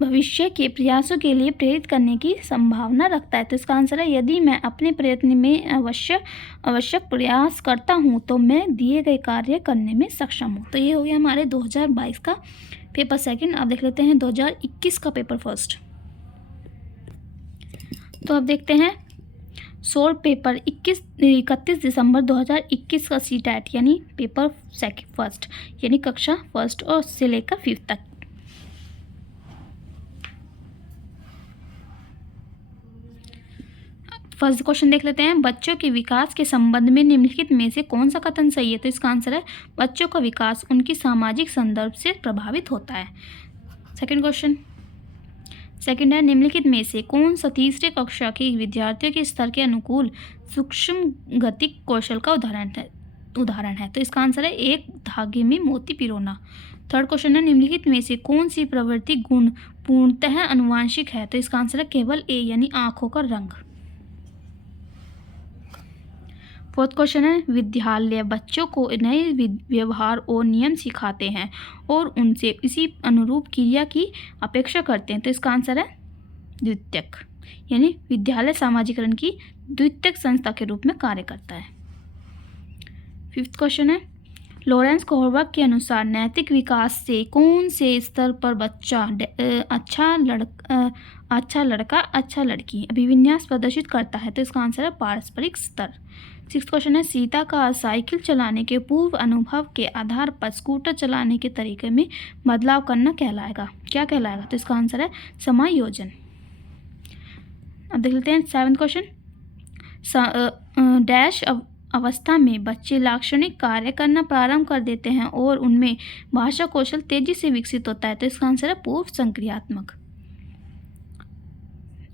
भविष्य के प्रयासों के लिए प्रेरित करने की संभावना रखता है? तो इसका आंसर है यदि मैं अपने प्रयत्न में आवश्यक प्रयास करता हूं तो मैं दिए गए कार्य करने में सक्षम हूं। तो ये हो गया हमारे 2022 का पेपर सेकंड। अब देख लेते हैं 2021 का पेपर फर्स्ट। तो अब देखते हैं सोल्व पेपर 31 दिसंबर 2021 का सीटैट यानी पेपर सेकंड फर्स्ट यानी कक्षा फर्स्ट और से लेकर 5th तक। फर्स्ट क्वेश्चन देख लेते हैं, बच्चों के विकास के संबंध में निम्नलिखित में से कौन सा कथन सही है? तो इसका आंसर है बच्चों का विकास उनकी सामाजिक संदर्भ से प्रभावित होता है। सेकंड क्वेश्चन सेकंड है, निम्नलिखित में से कौन सा तीसरे कक्षा के विद्यार्थियों के स्तर के अनुकूल सूक्ष्म गतिक कौशल का उदाहरण है? तो इसका आंसर है एक धागे में मोती पिरोना। थर्ड क्वेश्चन है, निम्नलिखित में से कौन सी प्रवृत्ति गुण पूर्णतः अनुवांशिक है? तो इसका आंसर है केवल ए यानी आंखों का रंग। फोर्थ क्वेश्चन है, विद्यालय बच्चों को नए व्यवहार और नियम सिखाते हैं और उनसे इसी अनुरूप क्रिया की अपेक्षा करते हैं। तो इसका आंसर है द्वितीयक यानी विद्यालय सामाजिकरण की द्वितीयक संस्था के रूप में कार्य करता है। फिफ्थ क्वेश्चन है, लॉरेंस कोहरबर्ग के अनुसार नैतिक विकास से कौन से स्तर पर बच्चा अच्छा लड़का अच्छा लड़की अभिविन्यास प्रदर्शित करता है? तो इसका आंसर है पारस्परिक स्तर। सिक्स्थ क्वेश्चन है, सीता का साइकिल चलाने के पूर्व अनुभव के आधार पर स्कूटर चलाने के तरीके में बदलाव करना कहलाएगा, क्या कहलाएगा? तो इसका आंसर है समायोजन। अब देख लेते हैं सेवंथ क्वेश्चन, डैश अवस्था में बच्चे लाक्षणिक कार्य करना प्रारंभ कर देते हैं और उनमें भाषा कौशल तेजी से विकसित होता है। तो इसका आंसर है पूर्व संक्रियात्मक।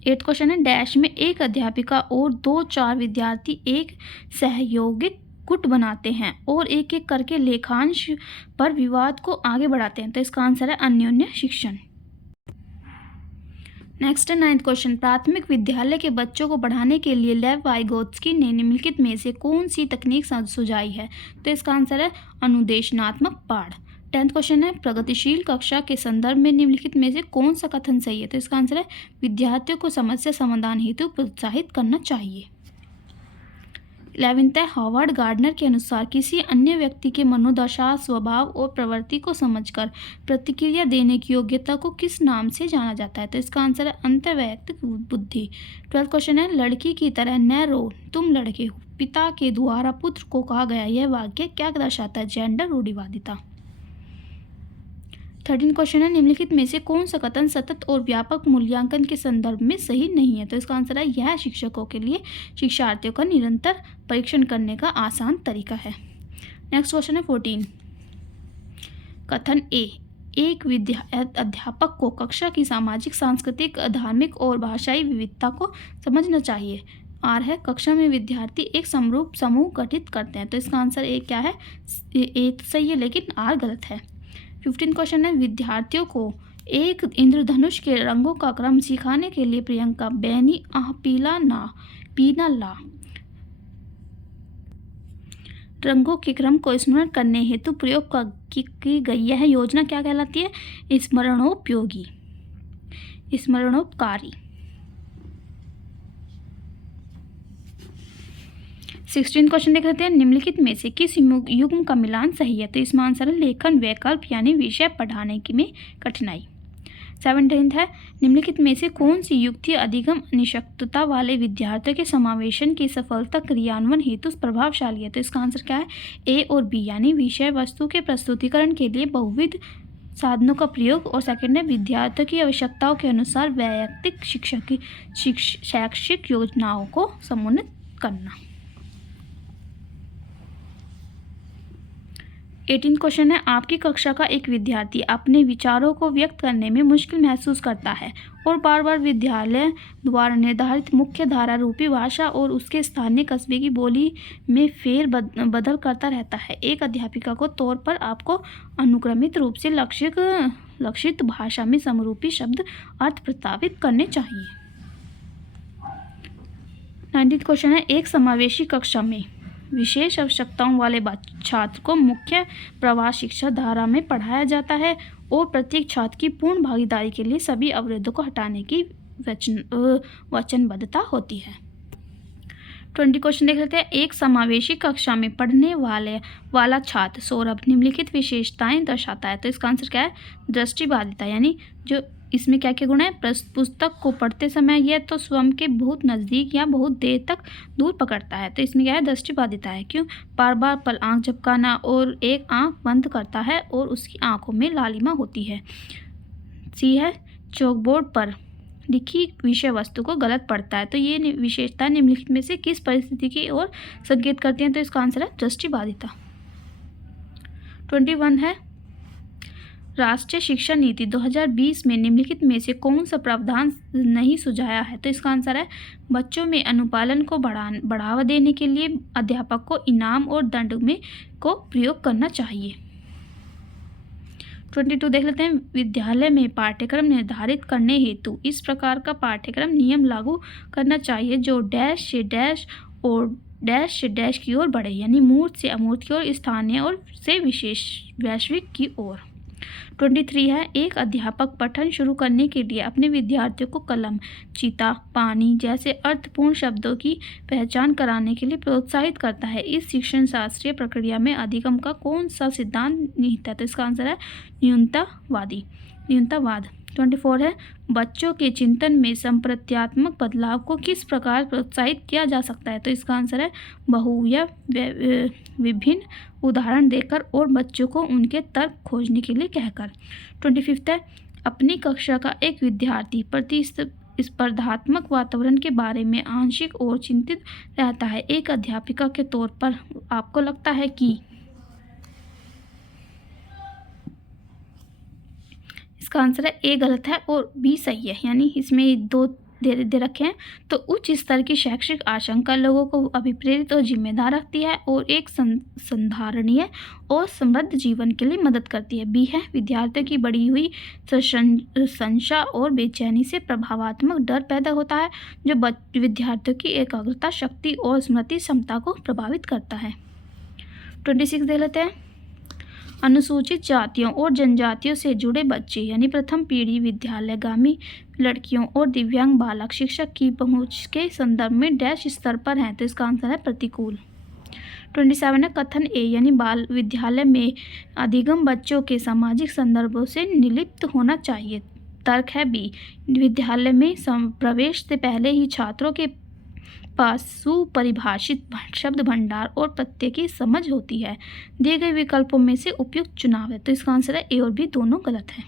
8th क्वेश्चन है, डैश में एक अध्यापिका और 2-4 विद्यार्थी एक सहयोगिक गुट बनाते हैं और एक एक करके लेखांश पर विवाद को आगे बढ़ाते हैं। तो इसका आंसर है अन्योन्य शिक्षण। नेक्स्ट है 9th क्वेश्चन, प्राथमिक विद्यालय के बच्चों को पढ़ाने के लिए लेव वाइगोत्स्की ने निम्नलिखित में से कौन सी तकनीक सुझाई है? तो इसका आंसर है अनुदेशनात्मक पाठ। 10th क्वेश्चन है, प्रगतिशील कक्षा के संदर्भ में निम्नलिखित में से कौन सा कथन सही है? तो इसका आंसर है विद्यार्थियों को समस्या समाधान हेतु प्रोत्साहित करना चाहिए। 11th है, हॉवर्ड गार्डनर के अनुसार किसी अन्य व्यक्ति के मनोदशा, स्वभाव और प्रवृत्ति को समझकर प्रतिक्रिया देने की योग्यता को किस नाम से जाना जाता है? तो इसका आंसर है अंतर्वैयक्तिक बुद्धि। 12th क्वेश्चन है, लड़की की तरह न रो तुम लड़के हो, पिता के द्वारा पुत्र को कहा गया यह वाक्य क्या दर्शाता है? जेंडर रूढ़िवादिता। 13 क्वेश्चन है, निम्नलिखित में से कौन सा कथन सतत और व्यापक मूल्यांकन के संदर्भ में सही नहीं है? तो इसका आंसर है यह शिक्षकों के लिए शिक्षार्थियों का निरंतर परीक्षण करने का आसान तरीका है। नेक्स्ट क्वेश्चन है 14। कथन ए, एक अध्यापक को कक्षा की सामाजिक, सांस्कृतिक, धार्मिक और भाषाई विविधता को समझना चाहिए। आर है, कक्षा में विद्यार्थी एक समरूप समूह गठित करते हैं। तो इसका आंसर ए क्या है? ए तो सही है लेकिन आर गलत है। 15 क्वेश्चन है, विद्यार्थियों को एक इंद्रधनुष के रंगों का क्रम सिखाने के लिए प्रियंका बैनी आह पीला ना पीना ला रंगों के क्रम को स्मरण करने हेतु प्रयोग की गई यह योजना क्या कहलाती है? स्मरणोपयोगी, स्मरणोपकारी। 16 क्वेश्चन देख लेते हैं, निम्नलिखित में से किस युग्म का मिलान सही है? तो इसमें आंसर है लेखन वैकल्प यानी विषय पढ़ाने की में कठिनाई। 17 है, निम्नलिखित में से कौन सी युक्ति अधिगम निःशक्तता वाले विद्यार्थियों के समावेशन की सफलता क्रियान्वयन हेतु प्रभावशाली है? तो इसका आंसर क्या है? ए और बी यानी विषय वस्तु के प्रस्तुतिकरण के लिए बहुविध साधनों का प्रयोग, और सेकंड है विद्यार्थियों की आवश्यकताओं के अनुसार वैयक्तिक शैक्षिक योजनाओं को समन्वित करना। 18 क्वेश्चन है, आपकी कक्षा का एक विद्यार्थी अपने विचारों को व्यक्त करने में मुश्किल महसूस करता है और बार बार विद्यालय द्वारा निर्धारित मुख्य धारा रूपी भाषा और उसके स्थानीय कस्बे की बोली में फेर बदल करता रहता है। एक अध्यापिका को तौर पर आपको अनुक्रमित रूप से लक्षित भाषा में समरूपी शब्द अर्थ प्रस्तावित करने चाहिए। 19 क्वेश्चन है, एक समावेशी कक्षा में विशेष आवश्यकताओं वाले छात्र को मुख्य प्रवाह शिक्षा धारा में पढ़ाया जाता है और प्रत्येक छात्र की पूर्ण भागीदारी के लिए सभी अवरोधों को हटाने की वचनबद्धता होती है। 20 क्वेश्चन देख लेते हैं, एक समावेशी कक्षा में पढ़ने वाला छात्र सौरभ निम्नलिखित विशेषताएं दर्शाता है। तो इसका आंसर क्या है? दृष्टिबाधिता, यानी जो इसमें क्या क्या गुण है? पुस्तक को पढ़ते समय यह तो स्वयं के बहुत नज़दीक या बहुत देर तक दूर पकड़ता है। तो इसमें क्या है? दृष्टिबाधिता है। क्यों? बार बार पल आंख झपकाना और एक आंख बंद करता है और उसकी आंखों में लालिमा होती है। सी है, चौकबोर्ड पर लिखी विषय वस्तु को गलत पढ़ता है। तो ये विशेषता निम्नलिखित में से किस परिस्थिति की ओर संकेत करती हैं? तो इसका आंसर है दृष्टिबाधिता। 21 है, राष्ट्रीय शिक्षा नीति 2020 में निम्नलिखित में से कौन सा प्रावधान नहीं सुझाया है? तो इसका आंसर है बच्चों में अनुपालन को बढ़ावा देने के लिए अध्यापक को इनाम और दंड को प्रयोग करना चाहिए। 22 देख लेते हैं, विद्यालय में पाठ्यक्रम निर्धारित करने हेतु इस प्रकार का पाठ्यक्रम नियम लागू करना चाहिए जो डैश से डैश और डैश से डैश की ओर बढ़े, यानी मूर्त से अमूर्त की ओर, स्थानीय और से विशेष वैश्विक की ओर। 23 है, एक अध्यापक पठन शुरू करने के लिए अपने विद्यार्थियों को कलम, चीता, पानी जैसे अर्थपूर्ण शब्दों की पहचान कराने के लिए प्रोत्साहित करता है। इस शिक्षण शास्त्रीय प्रक्रिया में अधिगम का कौन सा सिद्धांत निहित है? तो इसका आंसर है न्यूनतावाद। 24 है, बच्चों के चिंतन में संप्रत्यात्मक बदलाव को किस प्रकार प्रोत्साहित किया जा सकता है? तो इसका आंसर है बहु या विभिन्न उदाहरण देकर और बच्चों को उनके तर्क खोजने के लिए कहकर। 25 है, अपनी कक्षा का एक विद्यार्थी प्रतिस्पर्धात्मक वातावरण के बारे में आंशिक और चिंतित रहता है। एक अध्यापिका के तौर पर आपको लगता है कि इसका आंसर है ए गलत है और बी सही है, यानी इसमें दो दे रखे हैं। तो उच्च स्तर की शैक्षिक आशंका लोगों को अभिप्रेरित और जिम्मेदार रखती है और एक संधारणीय और समृद्ध जीवन के लिए मदद करती है। बी है, विद्यार्थियों की बढ़ी हुई संशय और बेचैनी से प्रभावात्मक डर पैदा होता है जो विद्यार्थियों की एकाग्रता शक्ति और स्मृति क्षमता को प्रभावित करता है। 26 देख लेते हैं, अनुसूचित जातियों और जनजातियों से जुड़े बच्चे यानी प्रथम पीढ़ी विद्यालयगामी लड़कियों और दिव्यांग बालक शिक्षक की पहुंच के संदर्भ में डैश स्तर पर हैं। तो इसका आंसर है प्रतिकूल। 27 है कथन ए यानी बाल विद्यालय में अधिगम बच्चों के सामाजिक संदर्भों से निर्लिप्त होना चाहिए। तर्क है बी, विद्यालय में प्रवेश से पहले ही छात्रों के पास सुपरिभाषित शब्द भंडार और प्रत्यय की समझ होती है। दिए गए विकल्पों में से उपयुक्त चुनाव है। तो इसका आंसर है ए और बी दोनों गलत है।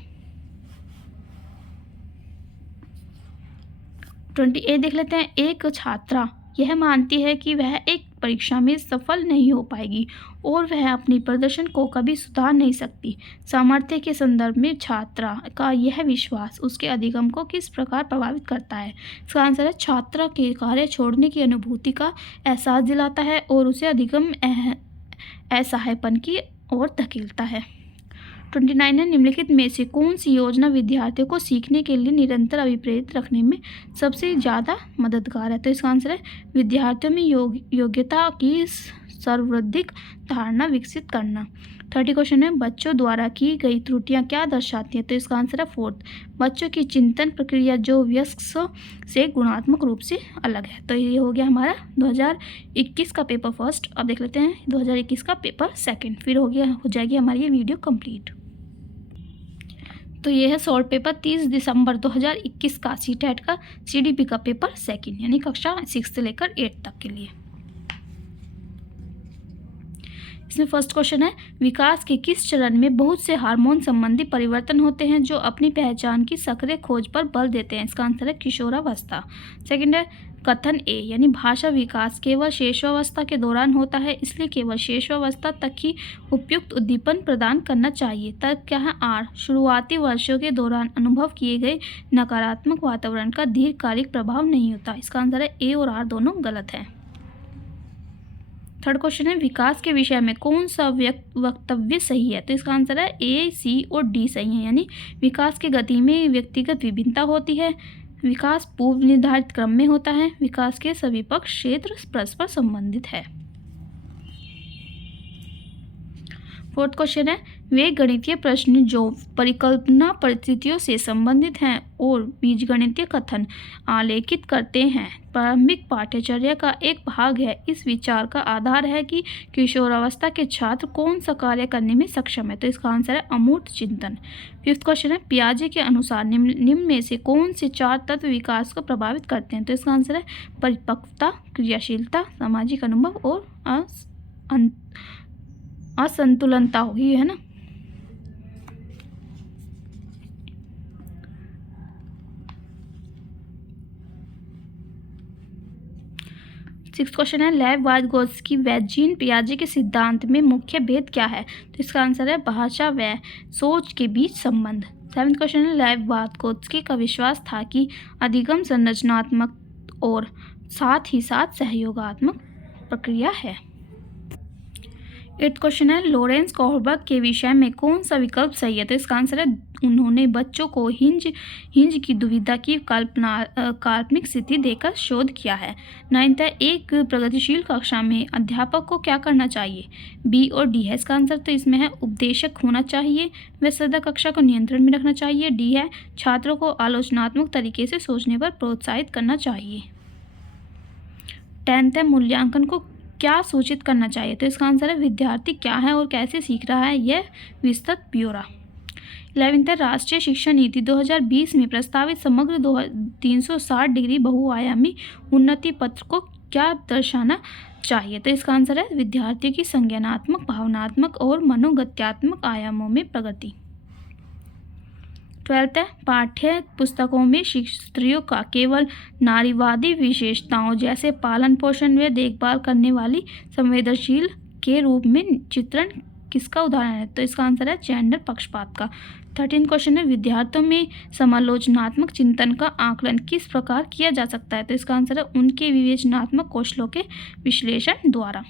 28 देख लेते हैं। एक छात्रा यह मानती है कि वह एक परीक्षा में सफल नहीं हो पाएगी और वह अपनी प्रदर्शन को कभी सुधार नहीं सकती। सामर्थ्य के संदर्भ में छात्रा का यह विश्वास उसके अधिगम को किस प्रकार प्रभावित करता है। इसका आंसर है छात्रा के कार्य छोड़ने की अनुभूति का एहसास दिलाता है और उसे अधिगम असहायपन की ओर धकेलता है। 29 है निम्नलिखित में से कौन सी योजना विद्यार्थियों को सीखने के लिए निरंतर अभिप्रेरित रखने में सबसे ज़्यादा मददगार है। तो इसका आंसर है विद्यार्थियों में योग्यता की सर्वाधिक धारणा विकसित करना। 30 क्वेश्चन है बच्चों द्वारा की गई त्रुटियां क्या दर्शाती हैं। तो इसका आंसर है 4th, बच्चों की चिंतन प्रक्रिया जो वयस्क से गुणात्मक रूप से अलग है। तो ये हो गया हमारा 2021 का पेपर फर्स्ट। अब देख लेते हैं 2021 का पेपर सेकंड, फिर हो जाएगी हमारी ये वीडियो कंप्लीट। तो ये है शॉर्ट पेपर 30 दिसंबर 2021 का सीटेट का सीडीपी का पेपर सेकंड यानी कक्षा 6 से लेकर 8 तक के लिए। इसमें फर्स्ट क्वेश्चन है विकास के किस चरण में बहुत से हार्मोन संबंधी परिवर्तन होते हैं जो अपनी पहचान की सक्रिय खोज पर बल देते हैं। इसका आंसर है किशोरावस्था। सेकंड है कथन ए यानी भाषा विकास केवल शेषावस्था के दौरान होता है, इसलिए केवल शेषावस्था तक ही उपयुक्त उद्दीपन प्रदान करना चाहिए। तर्क क्या है आर, शुरुआती वर्षों के दौरान अनुभव किए गए नकारात्मक वातावरण का दीर्घकालिक प्रभाव नहीं होता। इसका आंसर है ए और आर दोनों गलत है। थर्ड क्वेश्चन है विकास के विषय में कौन सा वक्तव्य सही है। तो इसका आंसर है ए, सी और डी सही है। यानी विकास की गति में व्यक्तिगत विभिन्नता होती है, विकास पूर्व निर्धारित क्रम में होता है, विकास के सभी पक्ष क्षेत्र परस्पर संबंधित है। फोर्थ क्वेश्चन है वे गणितीय प्रश्न जो परिकल्पना परिस्थितियों से संबंधित हैं और बीजगणितीय कथन आलेखित करते हैं प्रारंभिक पाठ्यचर्या का एक भाग है। इस विचार का आधार है कि किशोरावस्था के छात्र कौन सा कार्य करने में सक्षम है। तो इसका आंसर है अमूर्त चिंतन। फिफ्थ क्वेश्चन है पियाजे के अनुसार निम्न में से कौन से 4 तत्व विकास को प्रभावित करते हैं। तो इसका आंसर है परिपक्वता, क्रियाशीलता, सामाजिक अनुभव और असंतुलनता होगी, है ना। सिक्स क्वेश्चन है लेव वाइगोत्स्की व जीन पियाजे के सिद्धांत में मुख्य भेद क्या है। तो इसका आंसर है भाषा व सोच के बीच संबंध। सेवन्थ क्वेश्चन है लेव वाइगोत्स्की का विश्वास था कि अधिगम संरचनात्मक और साथ ही साथ सहयोगात्मक प्रक्रिया है। एट्थ क्वेश्चन है लॉरेंस कोहलबर्ग के विषय में कौन सा विकल्प सही है। तो इसका आंसर है उन्होंने बच्चों को हिंज की दुविधा की काल्पनिक स्थिति देकर शोध किया है। नाइन्थ है एक प्रगतिशील कक्षा में अध्यापक को क्या करना चाहिए। बी और डी है इसका आंसर। तो इसमें है उपदेशक होना चाहिए, व सदा कक्षा को नियंत्रण में रखना चाहिए। डी है छात्रों को आलोचनात्मक तरीके से सोचने पर प्रोत्साहित करना चाहिए। 10th है मूल्यांकन को क्या सूचित करना चाहिए। तो इसका आंसर है विद्यार्थी क्या है और कैसे सीख रहा है, यह विस्तृत ब्यौरा। 11th है राष्ट्रीय शिक्षा नीति 2020 में प्रस्तावित समग्र 360 डिग्री बहुआयामी उन्नति पत्र को क्या दर्शाना चाहिए। तो इसका आंसर है विद्यार्थियों की संज्ञानात्मक, भावनात्मक और मनोगत्यात्मक आयामों में प्रगति। 12th है पाठ्य पुस्तकों में स्त्रियों का केवल नारीवादी विशेषताओं जैसे पालन पोषण व देखभाल करने वाली संवेदनशील के रूप में चित्रण किसका उदाहरण है। तो इसका आंसर है जेंडर पक्षपात का। 13th क्वेश्चन है विद्यार्थियों में समालोचनात्मक चिंतन का आकलन किस प्रकार किया जा सकता है। तो इसका आंसर है उनके विवेचनात्मक कौशलों के विश्लेषण द्वारा।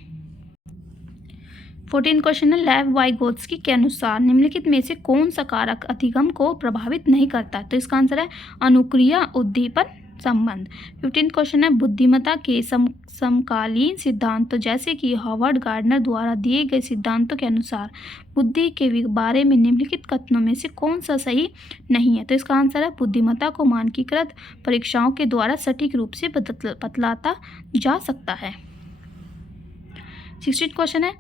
14th क्वेश्चन है लेव वाइगोत्स्की के अनुसार निम्नलिखित में से कौन सा कारक अधिगम को प्रभावित नहीं करता। तो इसका आंसर है अनुक्रिया उद्दीपन संबंध। 15th क्वेश्चन है बुद्धिमत्ता के समकालीन सिद्धांतों जैसे कि हॉवर्ड गार्डनर द्वारा दिए गए सिद्धांतों के अनुसार बुद्धि के बारे में निम्नलिखित कथनों में से कौन सा सही नहीं है। तो इसका आंसर है बुद्धिमत्ता को मानकीकृत परीक्षाओं के द्वारा सटीक रूप से बतलाता जा सकता है। 16 क्वेश्चन है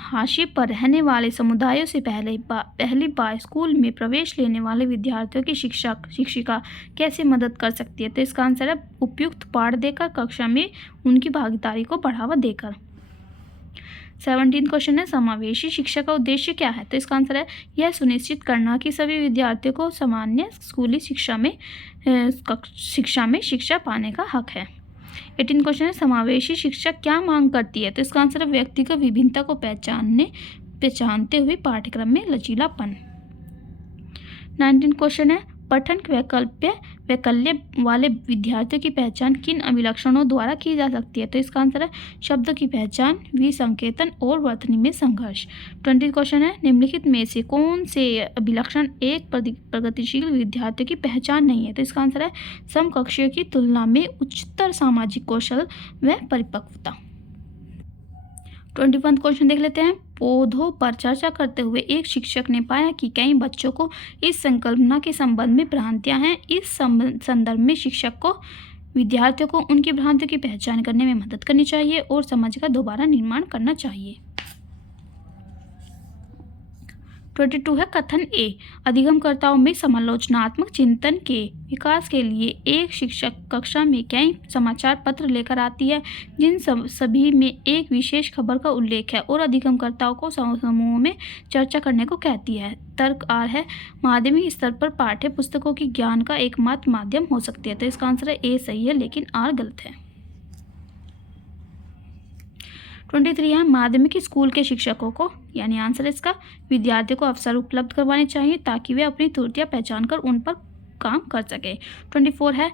हाशिए पर रहने वाले समुदायों से पहली बार स्कूल में प्रवेश लेने वाले विद्यार्थियों की शिक्षिका कैसे मदद कर सकती है? तो इसका आंसर है उपयुक्त पाठ देकर, कक्षा में उनकी भागीदारी को बढ़ावा देकर। 17 क्वेश्चन है समावेशी शिक्षा का उद्देश्य क्या है? तो इसका आंसर है यह सुनिश्चित करना कि सभी विद्यार्थियों को सामान्य स्कूली शिक्षा में शिक्षा पाने का हक है। 18 क्वेश्चन है समावेशी शिक्षा क्या मांग करती है? तो इसका आंसर है व्यक्तिगत विभिन्नता को पहचानते हुए पाठ्यक्रम में लचीलापन। 19 क्वेश्चन है पठन वैकल्य वाले विद्यार्थियों की पहचान किन अभिलक्षणों द्वारा की जा सकती है? तो इसका आंसर है शब्द की पहचान, विसंकेतन और वर्तनी में संघर्ष। 20 क्वेश्चन है निम्नलिखित में से कौन से अभिलक्षण एक प्रगतिशील विद्यार्थियों की पहचान नहीं है? तो इसका आंसर है समकक्षियों की तुलना में उच्चतर सामाजिक कौशल व परिपक्वता। 21 क्वेश्चन देख लेते हैं। पौधों पर चर्चा करते हुए एक शिक्षक ने पाया कि कई बच्चों को इस संकल्पना के संबंध में भ्रांतियां हैं। इस संदर्भ में शिक्षक को विद्यार्थियों को उनकी भ्रांतियों की पहचान करने में मदद करनी चाहिए और समझ का दोबारा निर्माण करना चाहिए। 22 है कथन ए अधिगमकर्ताओं में समालोचनात्मक चिंतन के विकास के लिए एक शिक्षक कक्षा में कई समाचार पत्र लेकर आती है जिन सभी में एक विशेष खबर का उल्लेख है और अधिगमकर्ताओं को समूहों में चर्चा करने को कहती है। तर्क आर है माध्यमिक स्तर पर पाठ्य पुस्तकों की ज्ञान का एकमात्र माध्यम हो सकती है। तो इसका आंसर है ए सही है लेकिन आर गलत है। 23 है माध्यमिक स्कूल के शिक्षकों को यानी आंसर इसका विद्यार्थियों को अवसर उपलब्ध करवाने चाहिए ताकि वे अपनी त्रुटियां पहचान कर उन पर काम कर सके। 24 है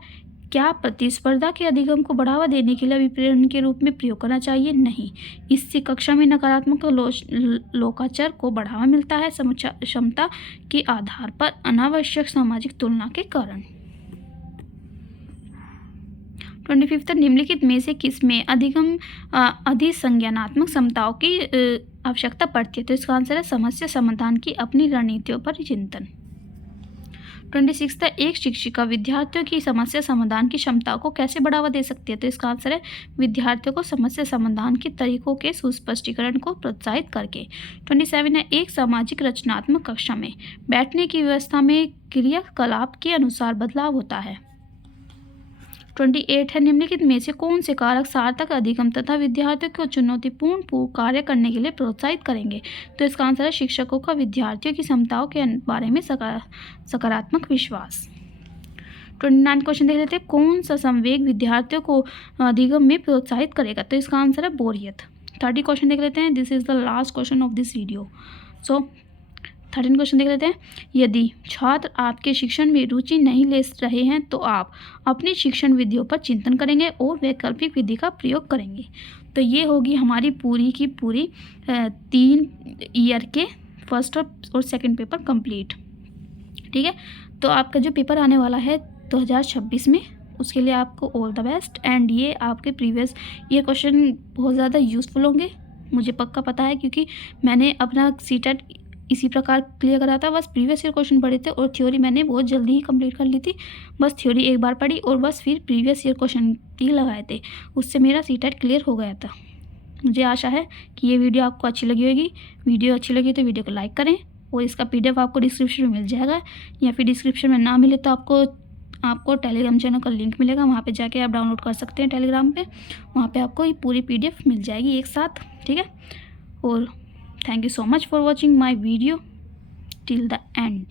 क्या प्रतिस्पर्धा के अधिगम को बढ़ावा देने के लिए अभिप्रेरण के रूप में प्रयोग करना चाहिए? नहीं, इससे कक्षा में नकारात्मक लोकाचार को बढ़ावा मिलता है क्षमता के आधार पर अनावश्यक सामाजिक तुलना के कारण। 25 निम्नलिखित में से किस में अधिसंज्ञानात्मक क्षमताओं की आवश्यकता पड़ती है? तो इसका आंसर है समस्या समाधान की अपनी रणनीतियों पर चिंतन। 26 एक शिक्षिका विद्यार्थियों की समस्या समाधान की क्षमताओं को कैसे बढ़ावा दे सकती है? तो इसका आंसर है विद्यार्थियों को समस्या समाधान के तरीकों के सुस्पष्टीकरण को प्रोत्साहित करके। 27 है एक सामाजिक रचनात्मक कक्षा में बैठने की व्यवस्था में क्रियाकलाप के अनुसार बदलाव होता है। 28 है निम्नलिखित में से कौन से कारक सार्थक अधिगम तथा विद्यार्थियों को चुनौतीपूर्ण कार्य करने के लिए प्रोत्साहित करेंगे? तो इसका आंसर है शिक्षकों का विद्यार्थियों की क्षमताओं के बारे में सकारात्मक विश्वास। 29 क्वेश्चन देख लेते हैं कौन सा संवेग विद्यार्थियों को अधिगम में प्रोत्साहित करेगा? तो इसका आंसर है बोरियत। 30 क्वेश्चन देख लेते हैं। This is the last question of this video. 13 question देख लेते हैं। यदि छात्र आपके शिक्षण में रुचि नहीं ले रहे हैं तो आप अपनी शिक्षण विधियों पर चिंतन करेंगे और वैकल्पिक विधि का प्रयोग करेंगे। तो ये होगी हमारी पूरी की पूरी 3 ईयर के फर्स्ट और सेकंड पेपर कंप्लीट। ठीक है, तो आपका जो पेपर आने वाला है 2026 में उसके लिए आपको ऑल द बेस्ट। एंड ये आपके प्रीवियस ये क्वेश्चन बहुत ज़्यादा यूज़फुल होंगे, मुझे पक्का पता है, क्योंकि मैंने अपना सीटेट इसी प्रकार क्लियर करा था। बस प्रीवियस ईयर क्वेश्चन पढ़े थे और थ्योरी मैंने बहुत जल्दी ही कंप्लीट कर ली थी। बस थ्योरी एक बार पढ़ी और बस फिर प्रीवियस ईयर क्वेश्चन ही लगाए थे, उससे मेरा सीटेट क्लियर हो गया था। मुझे आशा है कि ये वीडियो आपको अच्छी लगी होगी। वीडियो अच्छी लगी तो वीडियो को लाइक करें और इसका PDF आपको डिस्क्रिप्शन में मिल जाएगा, या फिर डिस्क्रिप्शन में ना मिले तो आपको टेलीग्राम चैनल का लिंक मिलेगा, वहाँ पे जाके आप डाउनलोड कर सकते हैं टेलीग्राम पे। वहाँ पे आपको ये पूरी PDF मिल जाएगी एक साथ। ठीक है, और thank you so much for watching my video till the end.